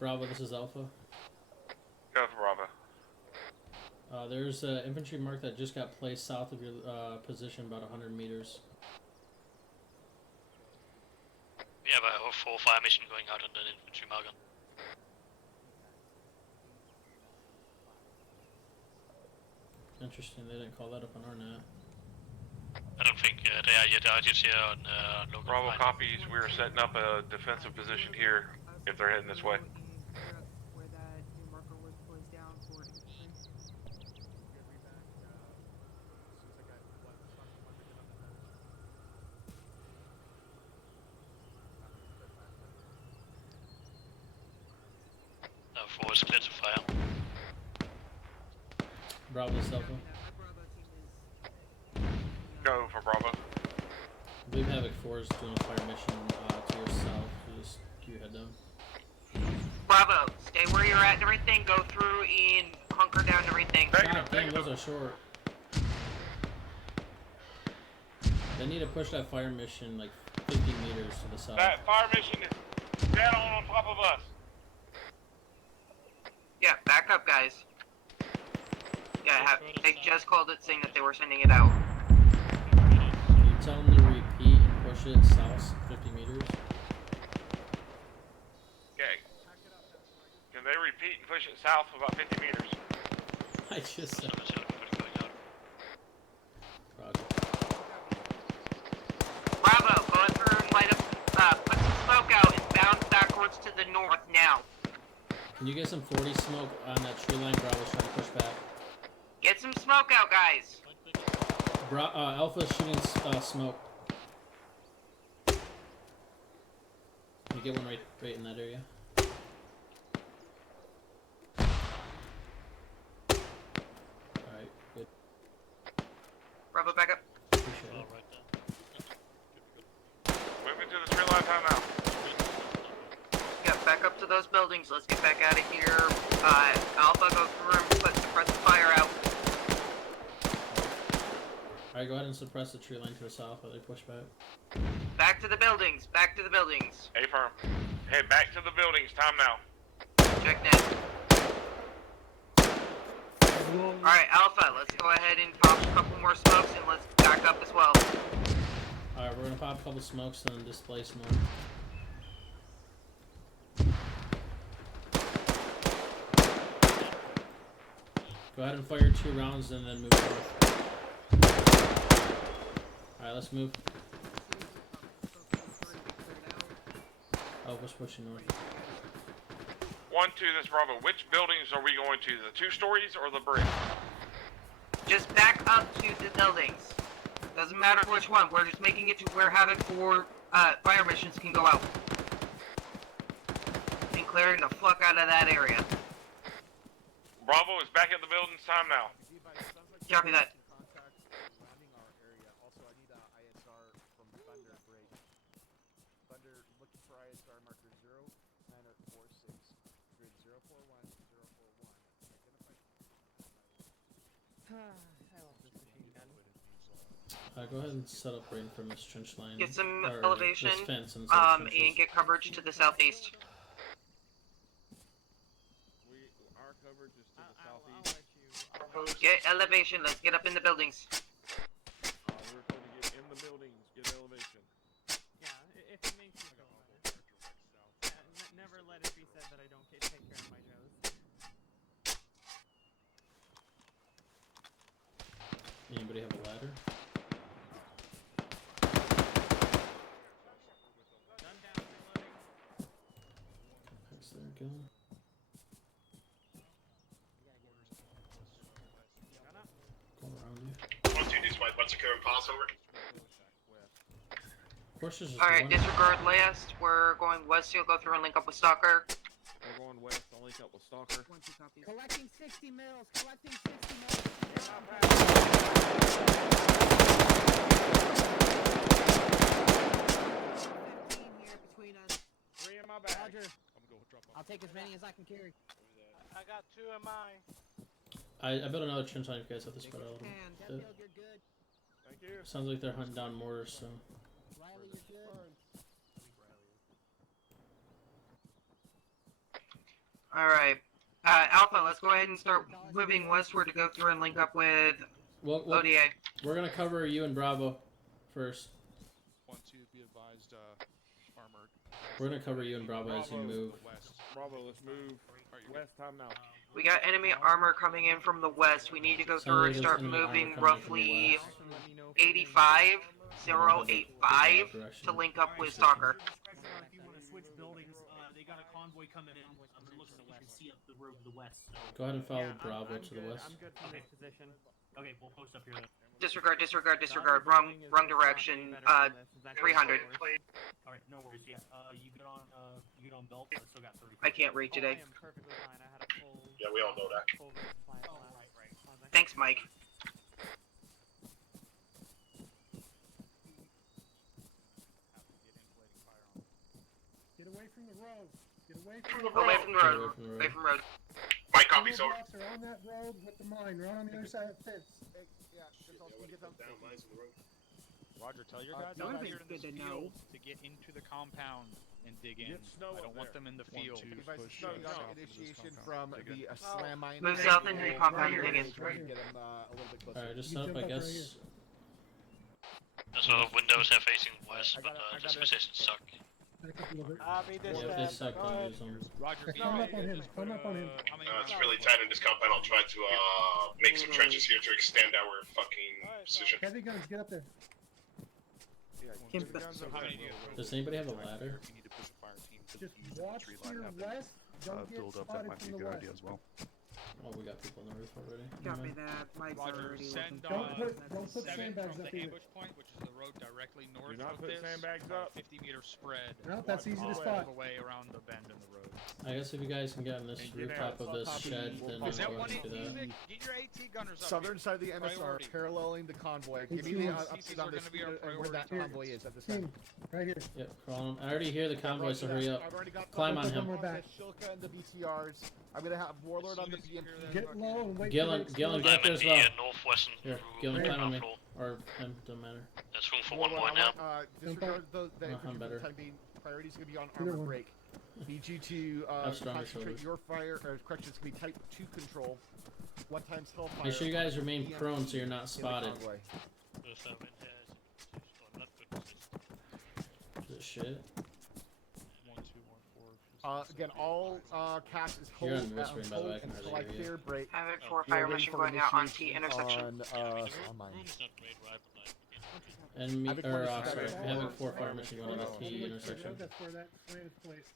Bravo, this is Alpha. Go for Bravo. There's an infantry mark that just got placed south of your position, about 100 meters. We have a full fire mission going out on the infantry marker. Interesting, they didn't call that up on our net. I don't think they are yet. I just here on local. Bravo copies. We are setting up a defensive position here if they're heading this way. Where that new marker was placed down for infantry. Forward clear to fire. Bravo, this Alpha. Go for Bravo. I believe Havoc 4 is doing a fire mission to your south. So just keep your head down. Bravo, stay where you're at and everything. Go through and hunker down and everything. God damn, those are short. They need to push that fire mission like 50 meters to the south. That fire mission is dead on top of us. Yeah, back up, guys. Yeah, they just called it saying that they were sending it out. Can you tell them to repeat and push it south 50 meters? Okay. Can they repeat and push it south about 50 meters? I just said. Bravo, going through and light up, put some smoke out and bounce backwards to the north now. Can you get some 40 smoke on that tree line? Bravo's trying to push back. Get some smoke out, guys. Alpha's shooting smoke. Can you get one right in that area? Alright, good. Bravo, back up. Appreciate it. Moving to the tree line time now. Yeah, back up to those buildings. Let's get back out of here. Alpha, go through and suppress the fire out. Alright, go ahead and suppress the tree line to the south while they push back. Back to the buildings. Back to the buildings. A-firm. Head back to the buildings. Time now. Check net. Alright, Alpha, let's go ahead and pop a couple more smokes and let's back up as well. Alright, we're gonna pop a couple smokes and then displace more. Go ahead and fire 2 rounds and then move north. Alright, let's move. Alpha's pushing north. 1-2, this is Bravo. Which buildings are we going to? The 2 stories or the bridge? Just back up to the buildings. Doesn't matter which one. We're just making it to where Havoc 4 fire missions can go out. And clearing the fuck out of that area. Bravo is back at the buildings. Time now. Copy that. Landing our area. Also, I need ISR from Thunder Break. Thunder, looking for ISR marker 0946. Grid 041041. I love this machine gun. Go ahead and set up right in front of this trench line. Get some or elevation, this fence and and get coverage to the southeast. Our coverage is to the southeast. Get elevation. Let's get up in the buildings. We're going to get in the buildings. Get elevation. Yeah, if it makes you feel better. Yeah, never let it be said that I don't take care of my Joes. Anybody have a ladder? Thanks there, Gil. Go around you. 1-2, this way. What's the current pass over? Of course, there's just Alright, one. disregard last. We're going west, so you'll go through and link up with Stalker. We're going west. I'll link up with Stalker. Collecting 60 mils. Collecting 60 mils. Three in my bag. Roger. I'll take as many as I can carry. I got 2 in mine. I built another trench line if you guys have to spread out a little bit. You're good. Thank you. Sounds like they're hunting down mortars, so. Riley, you're good. Alright. Alpha, let's go ahead and start moving westward to go through and link up with Well, ODA. we're gonna cover you and Bravo first. 1-2, be advised, armored. We're gonna cover you and Bravo as you move. Bravo, let's move west. Time now. We got enemy armor coming in from the west. We need to go through and start moving roughly 85-085 to link up with Stalker. If you want to switch buildings, they got a convoy coming in. It looks like you can see up the road to the west. So. Go ahead and follow Bravo to the west. I'm good from this position. Okay, we'll post up here then. Disregard. Wrong direction. 300. Alright, no worries. Yeah, you get on belt. I still got 30. I can't read today. I am perfectly fine. I had a full. Yeah, we all know that. Full resupply Oh, last. right. Thanks, Mike. Get away from the road. Get away from the road. Away from the road. Away from the road. My copy's over. Blocks are on that road with the mine, right on the other side of the fence. Roger, tell your guys One out thing's here in this good to field know. to get into the compound and dig in. Get snow I up don't want there. them in the field. Initiation from the slam mine. Move south into the compound and dig in. Get them a little bit closer. Alright, just set up, I guess. So windows are facing west, but this position suck. Copy this. Yeah, if they suck, don't use them. Roger, Come up on him. Come up on him. It's really tight in this compound. I'll try to make some trenches here to extend our fucking position. Heavy guns, get up there. Does anybody have a ladder? You need to push a fire team to Just the watch tree to line your up and west. Don't get build up. That spotted might be from a the good west. idea as well. Oh, we got people on the roof already. Copy Never mind. that. Mike's Roger, already send looking. Don't put 7 sandbags from up the either. ambush point, which is the road directly north Do not of put this. sandbags about up. 50-meter spread. No, that's easy to all spot. the way around the bend in the road. I guess if you guys can get on this And get rooftop out. of this shed, then we'll Is that go one ahead and do that. Vic? Get your AT gunners up. Southern side of the MSR, Priority. paralleling the convoy. Give me the update on this and where that convoy is at this time. Right here. Yep, crawl on. I already hear the convoy, so hurry up. I've already got Climb on him. We're back. Shilka and the BTRs. I'm gonna have Warlord on the BMP. Get low and wait Gillen, for the Gillen, explode. get up there as well. Northwestern. Here, Gillen, Right. climb on me. Or him, doesn't matter. There's room for Warlord, one more I now. want, disregard the No, I'm infantry for better. the time being. Priority's gonna be on Either armor one. break. Need you to Have stronger concentrate shoulders. your fire, or correction, it's gonna be type 2 control. 1 times hellfire. Make sure you guys remain BMP prone so you're not in the spotted. convoy. Is it shit? 1, 2, 1, 4. Again, all cast is You're hold, on whispering, by the way, I can until hardly I hear you. clear break. Havoc 4 We are fire waiting mission for going out on T initiation intersection. on mine. Enemy, Havoc or, 1 is sorry, better. Havoc 4 fire mission going on the T intersection. That's where that plan is placed.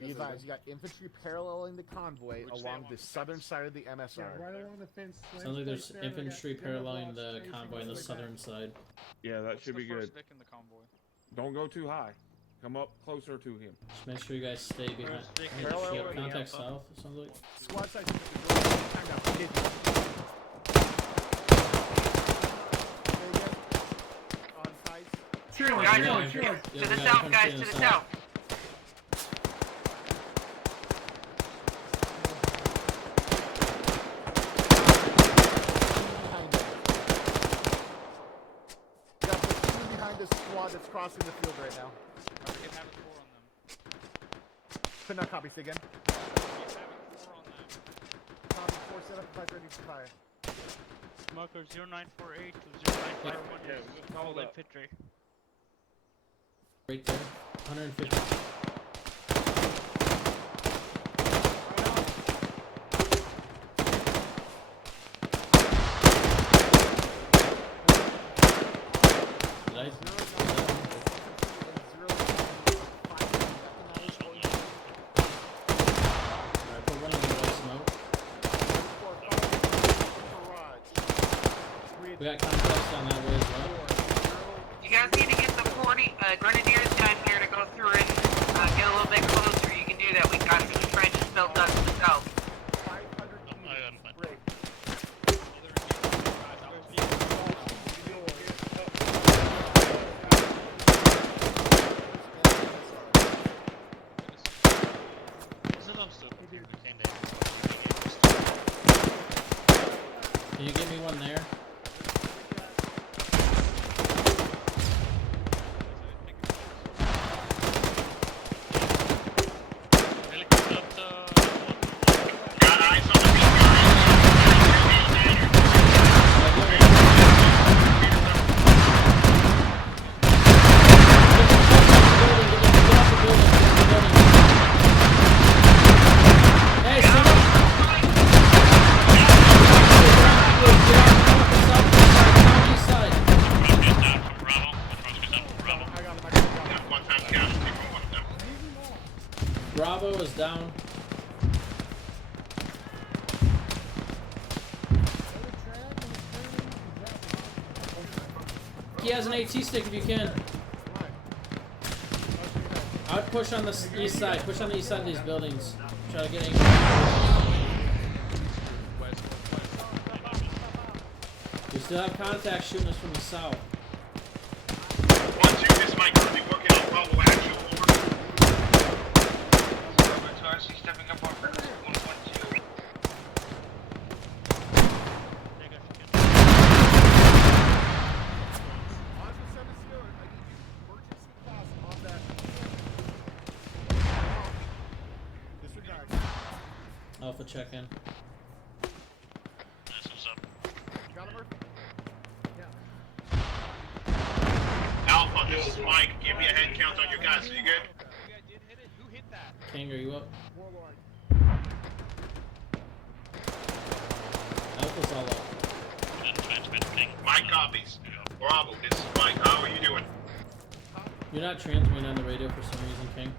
Be advised, you got infantry paralleling the convoy along the southern side of the Yeah, MSR. right along the fence. Sounds like there's infantry paralleling the convoy on the southern side. Yeah, that should be good. Vic in the convoy? Don't go too high. Come up closer to him. Just make sure you guys stay behind. Vic? Oh, Parallel shit, with contact the south, it sounds like. Squad size time now. Hit. On size. Sure, Guys, Yeah, to yeah, the we got south, infantry guys, in to the the south. south. Yeah, platoon behind this squad that's crossing the field right now. Get Havoc 4 on them. Could not copy, say again. Get Havoc 4 on them. Copy, 4 set up, 5 ready for fire. Marker 0948 to 0951 Yeah, we just called all up. infantry. Right there. 150. Did I? Alright, put one in the white smoke. We got contacts down that way as well. You guys need to get the 40 grenadier Can you give me one there? Got eyes on the Hey, someone! Bravo is down. He has an AT stick if you can. I would push on the east side. Push on the east side of these buildings. Try to get angry. We still have contacts shooting us from the south. 1-2, this might be working on Bravo actual over. Bravo to RC stepping up on frequency 112. Alpha check in. That's what's up. Alpha, this is Mike. Give me a head count on your guys. Are you good? King, are you up? Alpha's all up. Mike copies. Bravo, this is Mike. How are you doing? You're not transmitting on the radio for some reason, King.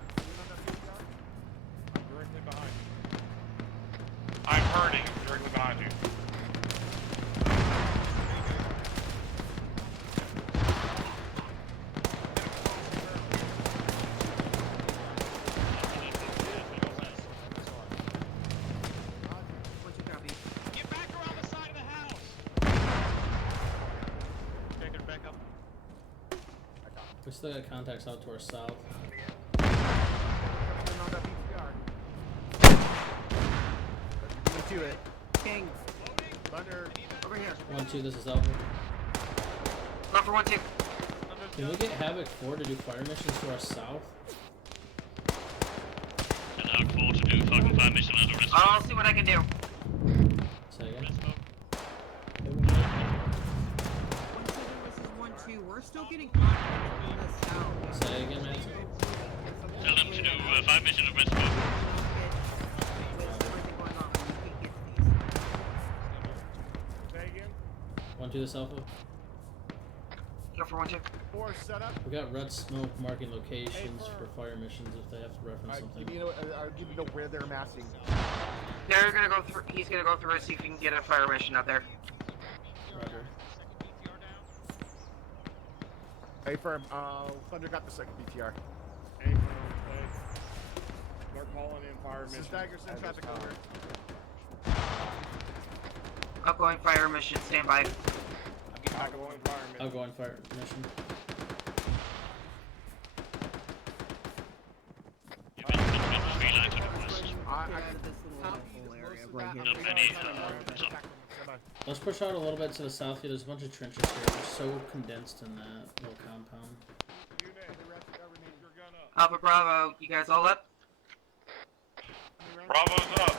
Directly behind you. I'm hurting directly behind you. Get back around the side of the house. Okay, get back up. We still got contacts out to our south. To it. King. Thunder. Over here. 1-2, this is Alpha. Go for 1-2. Can we get Havoc 4 to do fire missions to our south? And Havoc 4 to do fucking fire mission and the rest. I'll see what I can do. Say again? 1-7 versus 1-2. We're still getting contact from the south. Say again, Madison. Tell them to do fire mission and rest. Say again. 1-2, this Alpha. Go for 1-2. 4 set up. We got red smoke marking locations for fire missions if they have to reference something. I'll give you know where they're massing. They're gonna go through. He's gonna go through and see if he can get a fire mission out there. Roger. Hey, firm. Thunder got the second BTR. Hey, firm. Hey. Start calling in fire mission. Stagger, send traffic over. Outgoing fire mission. Stand by. Outgoing fire mission. Outgoing fire mission. Let's push out a little bit to the south here. There's a bunch of trenches here. We're so condensed in that little compound. Alpha Bravo, you guys all up? Bravo's up.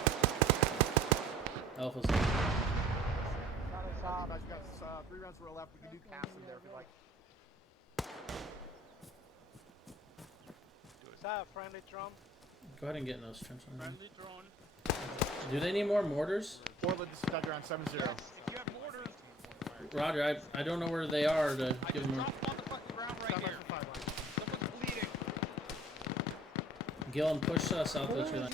Alpha's up. I've got 3 rounds roll left. We can do cast in there if you like. Is that a friendly drum? Go ahead and get in those trenches. Friendly drone. Do they need more mortars? Portland, this is Thunder on 7-0. If you have mortars, Roger, I don't know where they are to give them more. drop them on the fucking ground right here. Someone's bleeding. Gillen, push south of the tree line.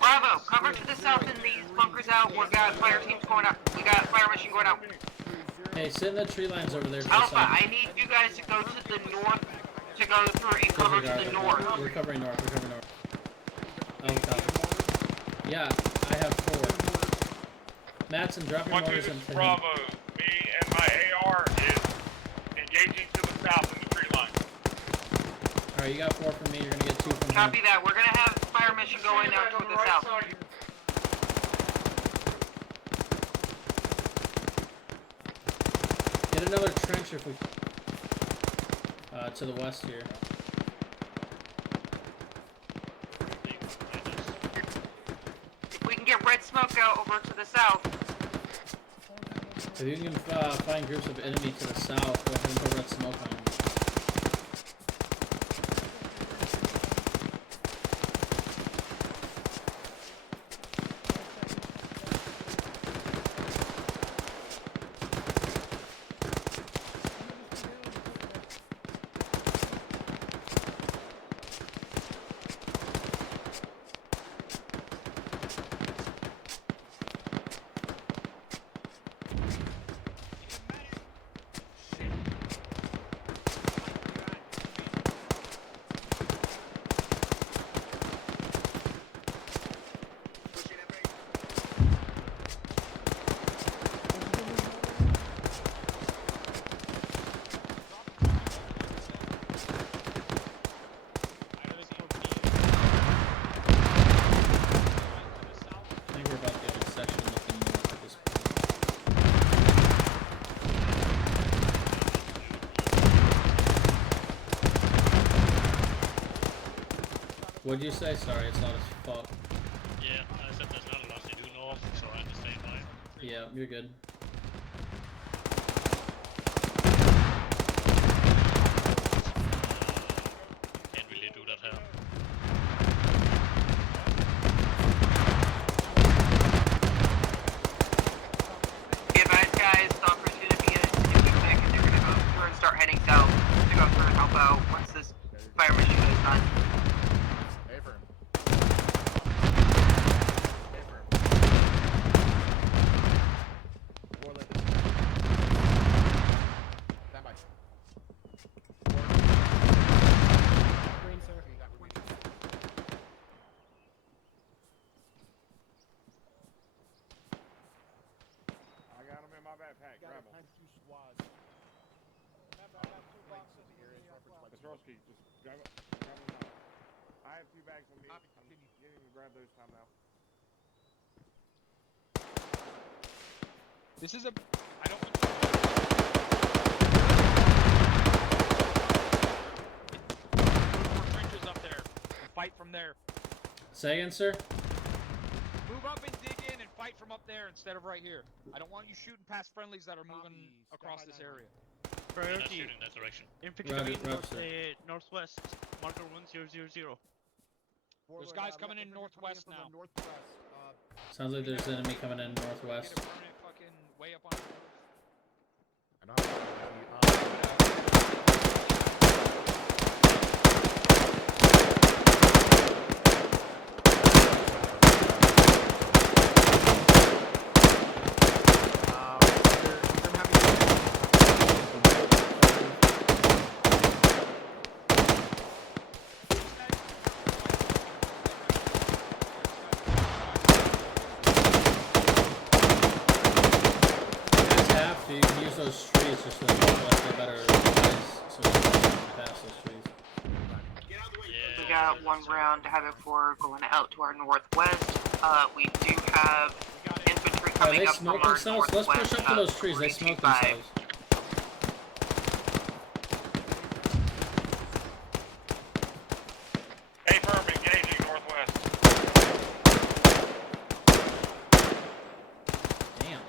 Bravo, cover to the south in these bunkers out. We got fire teams going up. We got fire mission going out. Hey, sit in the tree lines over there to the Alpha, south. I need you guys to go to the north. To go through and cover to the north. We're covering north. We're covering north. Oh, copy. Yeah, I have 4. Matson, drop your 1-2, mortars this into is him. Bravo. Me and my AR is engaging to the south in the tree line. Alright, you got 4 from me. You're gonna get 2 from him. Copy that. We're gonna have fire mission going out toward the south. Hit another trench if we... to the west here. If we can get red smoke out over to the south. If you can find groups of enemy to the south, go ahead and put red smoke on them. What'd you say? Sorry, it's not as fuck. Yeah, I said there's not a lot to do north, so I understand why. Yeah, you're good. Can't really do that here. Be advised, guys, stalkers gonna be in Havoc, and they're gonna go through and start heading south to go through and help out once this fire mission is done. Petrovsky, just grab them out. I have 2 bags on me. I'm getting to grab those time now. This is a. I don't. More trenches up there. Fight from there. Say again, sir? Move up and dig in and fight from up there instead of right here. I don't want you shooting past friendlies that are moving across this area. Priority in that direction. Roger, northwest. Marker 1000. There's guys coming in northwest now. Sounds like there's an enemy coming in northwest. Get a permanent fucking way up on the road. You can use those trees just to get better eyes so we can pass those trees. We got 1 round Havoc 4 going out to our northwest. We do have infantry Are coming they up from smoke our themselves? Let's northwest. push up to those trees. They smoke themselves. Hey, firm, engaging northwest. Damn.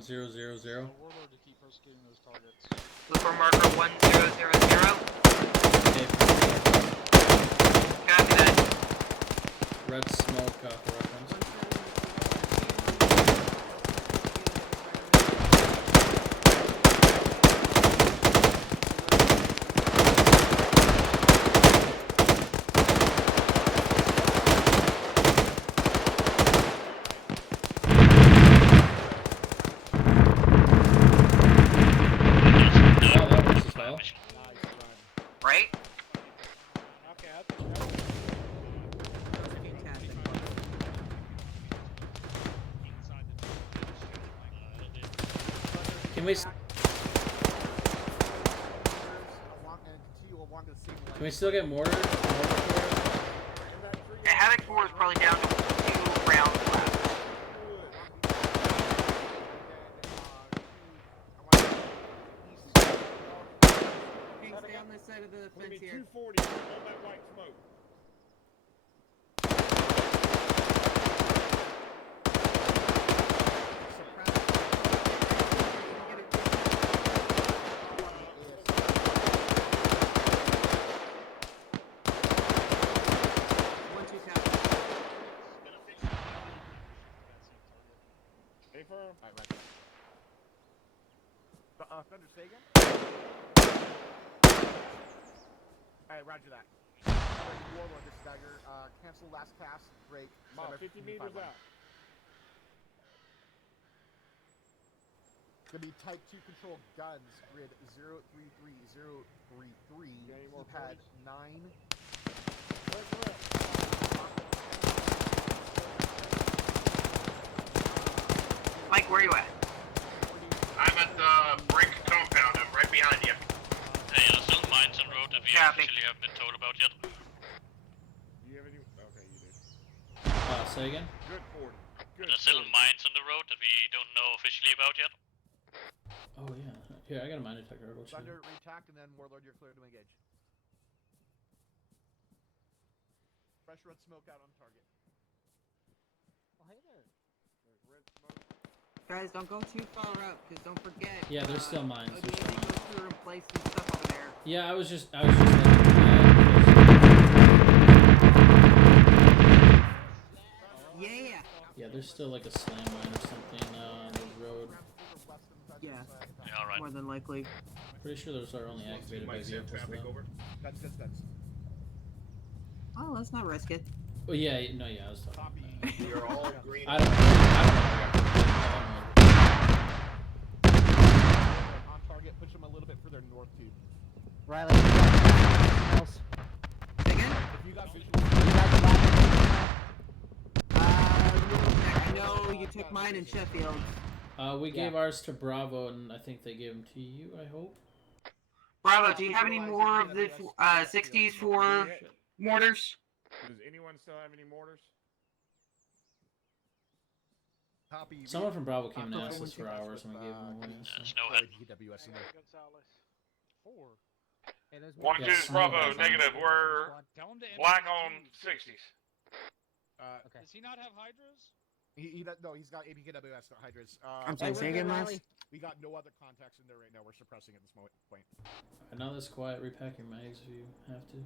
1000. Warlord to keep persecuting those targets. Look for marker 1000. Copy that. Red smoke for reference. Right? Okay, Can we? Can we still get mortar? Yeah, Havoc 4 is probably down to 2 rounds left. King, stay on this side of the fence here. 240 on that white smoke. Stay firm. Thunder, say again? Alright, roger that. Warlord, this is Dagger. Cancel last cast, break. Come on, 50 meters out. It's gonna be Type 2 control guns, grid 033033. Keypad 9. Mike, where are you at? I'm at the brick compound. I'm right behind you. Hey, there's still mines on road that we actually haven't been told about yet. Do you have any? Okay, you did. Say again? Good 40. Good. There's still mines on the road that we don't know officially about yet. Oh yeah. Here, I got a mine detector. I'll go check. Thunder, retact, and then Warlord, you're clear to engage. Fresh red smoke out on target. Oh, hey there. Red smoke. Guys, don't go too far up, because don't forget. Yeah, there's still mines. There's still mines. Go through and place some stuff over there. Yeah, I was just Yeah. Yeah, there's still like a slam mine or something on the road. Yeah. Yeah, alright. More than likely. Pretty sure those are only activated by vehicles though. Guns. Oh, let's not risk it. Well, yeah, no, yeah, I was talking. We are all green. I don't know. On target, push them a little bit further north, too. Riley, else? Again? If you got visual. I know you took mine in Sheffield. We gave ours to Bravo, and I think they gave them to you, I hope. Bravo, do you have any more of the 60s for mortars? Does anyone still have any mortars? Copy. Someone from Bravo came and asked us for ours, and we gave them away. There's no head. GWS in there. 1-2 Yes, Bravo, no, negative. We're Tell him to empty black his on tubes. 60s. Does he not have hydras? No, he's got ABKWS, not Hydras. I'm sorry, say again, Miles? We got no other contacts in there right now. We're suppressing at this point. Another quiet, repack your mags if you have to.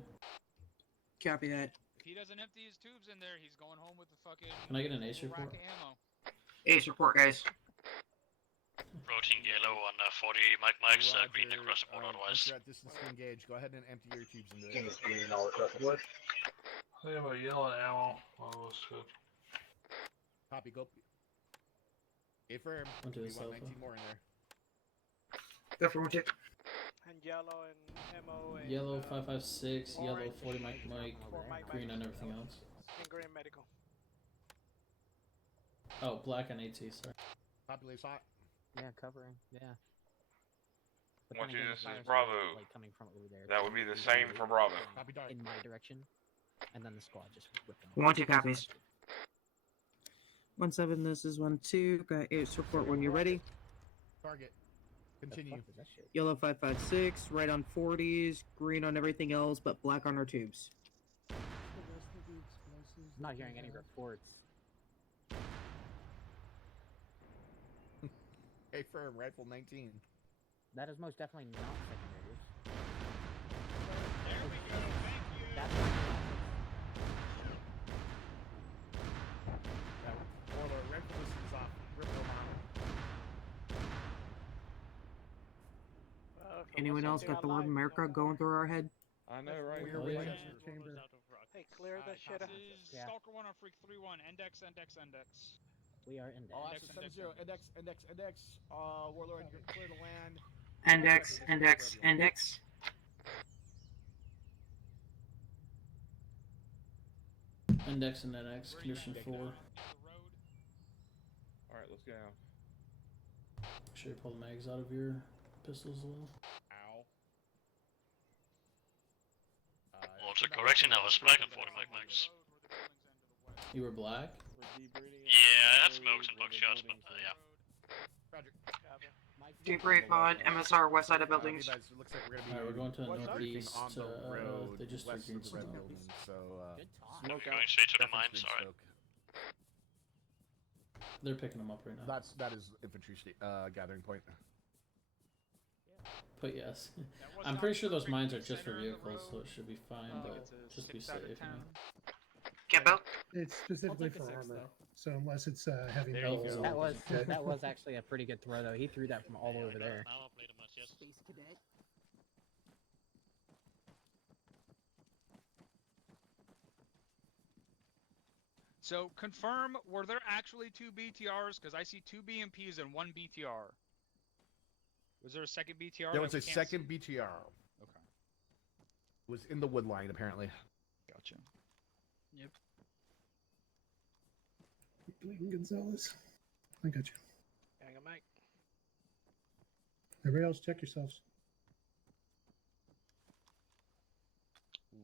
Copy that. If he doesn't empty his tubes in there, he's going home with the fucking. Can I get an ace whole report? rack of ammo. Ace report, guys. Roaching yellow on 40 mics, green across the board otherwise. Once you're at distance to engage, go ahead and empty your tubes into there. I have a yellow ammo. Oh, that's good. Copy, go. Stay firm. Onto We the want sofa. 19 more in there. Go for 1-2. And yellow and MO and Yellow 556, yellow orange 40 mic, for Mike green on medical. everything else. And green medical. Oh, black on AT, sorry. Populace hot. Yeah, covering. Yeah. But 1-2, then again, the this is fire's Bravo. like coming from over there. That would be the same for Bravo. Copy, dark. In my direction, and then the squad just whipping. 1-2 copies. 1-7, this is 1-2. Got Ace report when you're ready. Target. Continue. Yellow 556, right on 40s, green on everything else, but black on our tubes. I'm not hearing any reports. Hey, firm, rifle 19. That is most definitely not secondaries. There we go. Thank you. That's not Warlord, rifle is off. Ripple them out. Well, if it Anyone was else something got the I word liked, America going through our head? I know, right? We're Oh, right yeah. in the chamber. Hey, clear the shit out. Yeah. Stalker 1 on Freak 3-1. Index. We are index. Oh, actually, 7-0. Index. Warlord, you're clear to land. Index. Index and NX, condition 4. Alright, let's go. Make sure you pull the mags out of your pistols as well. Ow. What's the correction? I was black on 40 mags. You were black? Yeah, I had smokes and buckshots, but yeah. Roger. Debrief on MSR west side of buildings. Levi's, looks like we're gonna be. Alright, we're going to the briefing northeast. on the road, They just west took of the red smoke. building. So, Good talk. smoke Going out. straight to the Reference mines, green alright. smoke. They're picking them up right now. That is infantry gathering point. But yes, I'm pretty sure those mines are just for vehicles, so it should be fine, but just be safe, you know. Campbell? It's specifically for armor. So unless it's heavy There you metal. go. That was actually a pretty good throw though. He threw that from all over there. Now I played a match, yes. Space Cadet. So confirm, were there actually 2 BTRs? Because I see 2 BMPs and 1 BTR. Was there a second BTR? There that was a we can't second see? BTR. Okay. Was in the wood line apparently. Gotcha. Yep. Bleeding Gonzalez. I got you. Hang on, Mike. Everybody else, check yourselves.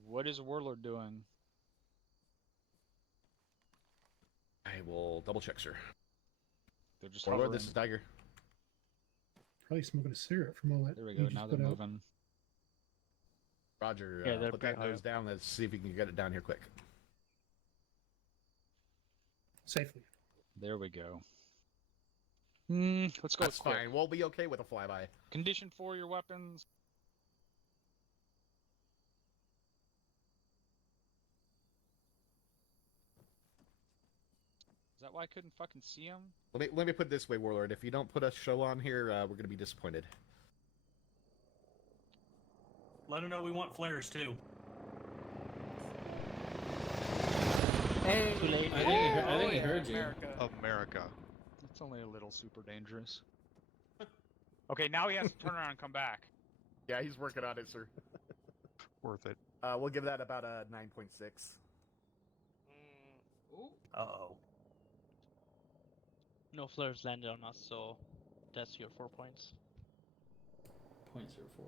What is Warlord doing? I will double check, sir. They're just Warlord, hovering. this is Tiger. Probably smoking a cigarette from all that. There we you go. just Now they're put out. moving. Roger, Yeah, they're put that pretty high nose down. Let's see if we can get it down here quick. Safely. There we go. Let's go. That's fine. We'll be okay with a flyby. Condition for your weapons. Is that why I couldn't fucking see him? Let me put it this way, Warlord. If you don't put a show on here, we're gonna be disappointed. Let them know we want flares too. Hey! Too late. I think he heard you. America. It's only a little super dangerous. Okay, now he has to turn around and come back. Yeah, he's working on it, sir. Worth it. We'll give that about a 9.6. Uh-oh. No flares landed on us, so that's your 4 points. 0.04.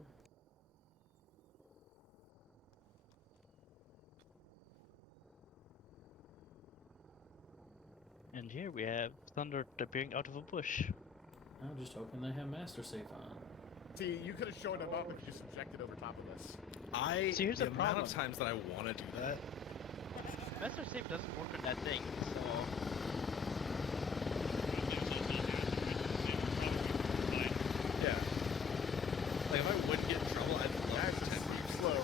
And here we have Thunder appearing out of a bush. I'm just hoping they have Master Safe on. See, you could have shown him up if you just injected over top of this. See, here's the amount problem. of times that I want to do that. Master Safe doesn't work on that thing, so... Yeah. Like, if I would get in trouble, I'd love to 10 Keep slow.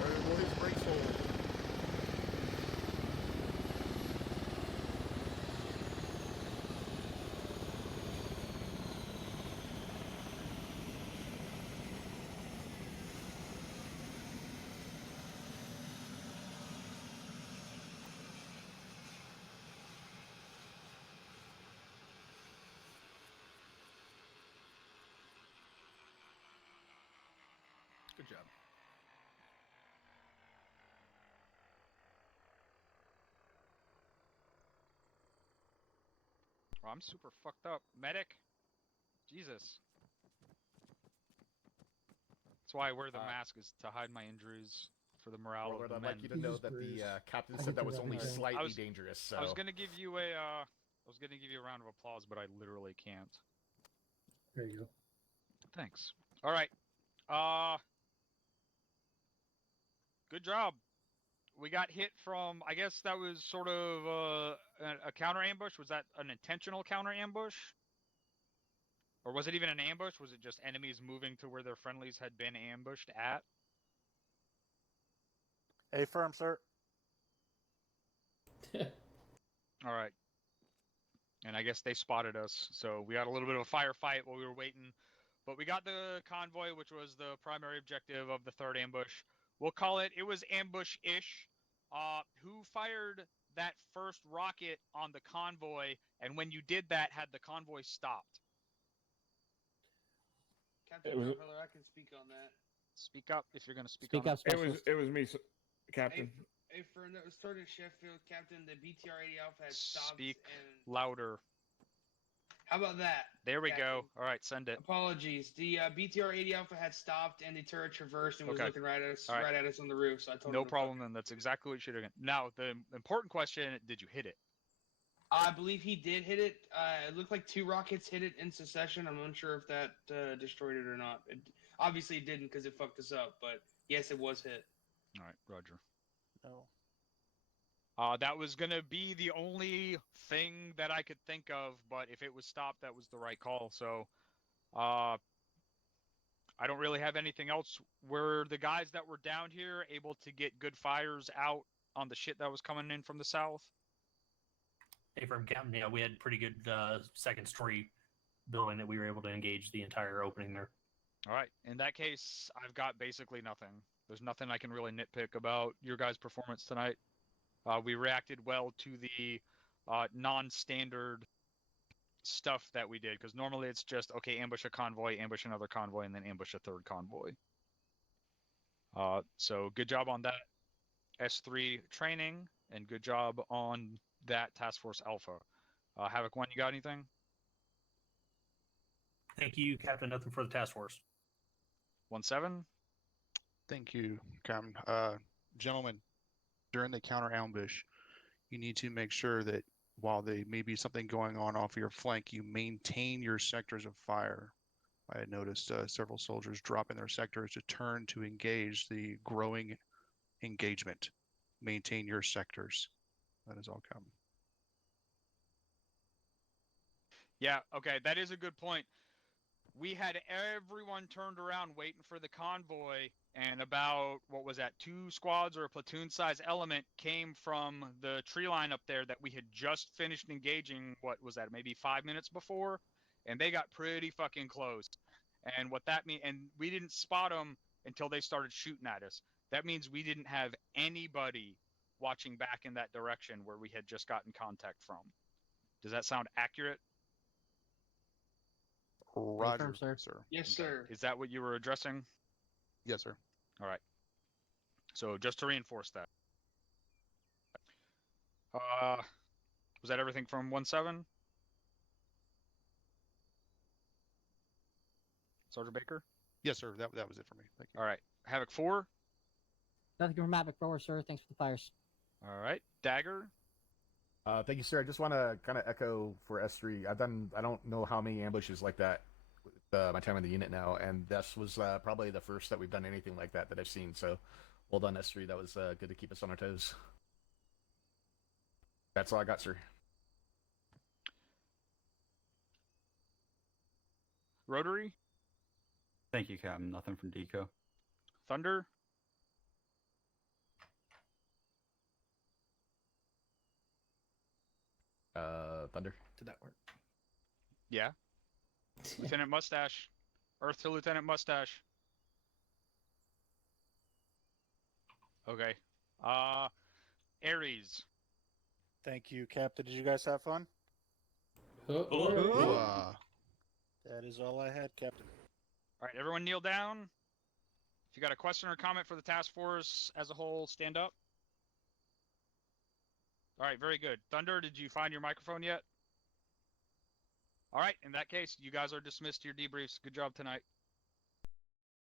Or will his brakes hold? Good job. Oh, I'm super fucked up. Medic? Jesus. That's why I wear the mask, is to hide my injuries for the morale Warlord, of the I'd men. like you to know that the captain said that was only slightly dangerous. So I was gonna give you a round of applause, but I literally can't. There you go. Thanks. All right. Good job. We got hit from, I guess that was sort of a counter ambush? Was that an intentional counter ambush? Or was it even an ambush? Was it just enemies moving to where their friendlies had been ambushed at? Affirm, sir. All right. And I guess they spotted us, so we had a little bit of a firefight while we were waiting. But we got the convoy, which was the primary objective of the third ambush. We'll call it, it was ambush-ish. Who fired that first rocket on the convoy, and when you did that, had the convoy stopped? Captain Propeller, I can speak on that. Speak up if you're going to speak Speak on up, it. specialist. It was me, Captain. Hey, Fern, that was Sergeant Sheffield, Captain. The BTR-80 Alpha had stopped. Speak and... louder. How about that? There we Captain? go. All right, send it. Apologies. The BTR-80 Alpha had stopped, and the turret traversed and was Okay. looking right at us, All right. right at us on the roof. So I told No him to problem then. That's exactly what you should have done. Now, the important question, did you hit it? I believe he did hit it. It looked like 2 rockets hit it in succession. I'm unsure if that destroyed it or not. Obviously, it didn't because it fucked us up, but yes, it was hit. All right, Roger. No. That was going to be the only thing that I could think of, but if it was stopped, that was the right call. So, I don't really have anything else. Were the guys that were down here able to get good fires out on the shit that was coming in from the south? Hey, from Captain, yeah, we had pretty good second story building that we were able to engage the entire opening there. All right. In that case, I've got basically nothing. There's nothing I can really nitpick about your guys' performance tonight. We reacted well to the non-standard stuff that we did, because normally it's just, okay, ambush a convoy, ambush another convoy, and then ambush a third convoy. So good job on that S3 training, and good job on that Task Force Alpha. Havoc 1, you got anything? Thank you, Captain. Nothing for the task force. 1-7? Thank you, Captain. Gentlemen, during the counter ambush, you need to make sure that while there may be something going on off your flank, you maintain your sectors of fire. I had noticed several soldiers dropping their sectors to turn to engage the growing engagement. Maintain your sectors. That is all, Captain. Yeah, okay, that is a good point. We had everyone turned around waiting for the convoy, and about, what was that, 2 squads or a platoon-size element came from the tree line up there that we had just finished engaging, what was that, maybe 5 minutes before? And they got pretty fucking close. And what that means, and we didn't spot them until they started shooting at us. That means we didn't have anybody watching back in that direction where we had just gotten contact from. Does that sound accurate? Roger, sir. Yes, sir. Is that what you were addressing? Yes, sir. All right. So just to reinforce that. Was that everything from 1-7? Sergeant Baker? Yes, sir. That was it for me. Thank you. All right. Havoc 4? Nothing from Havoc 4, sir. Thanks for the fires. All right. Dagger? Thank you, sir. I just want to kind of echo for S3. I don't know how many ambushes like that with my time in the unit now, and this was probably the first that we've done anything like that I've seen. So, well done, S3. That was good to keep us on our toes. That's all I got, sir. Rotary? Thank you, Captain. Nothing from Deco. Thunder? Thunder. Did that work? Yeah. Lieutenant Mustache. Earth to Lieutenant Mustache. Okay. Ares. Thank you, Captain. Did you guys have fun? Uh, That is all I had, Captain. All right, everyone kneel down. If you got a question or comment for the task force as a whole, stand up. All right, very good. Thunder, did you find your microphone yet? All right, in that case, you guys are dismissed to your debriefs. Good job tonight.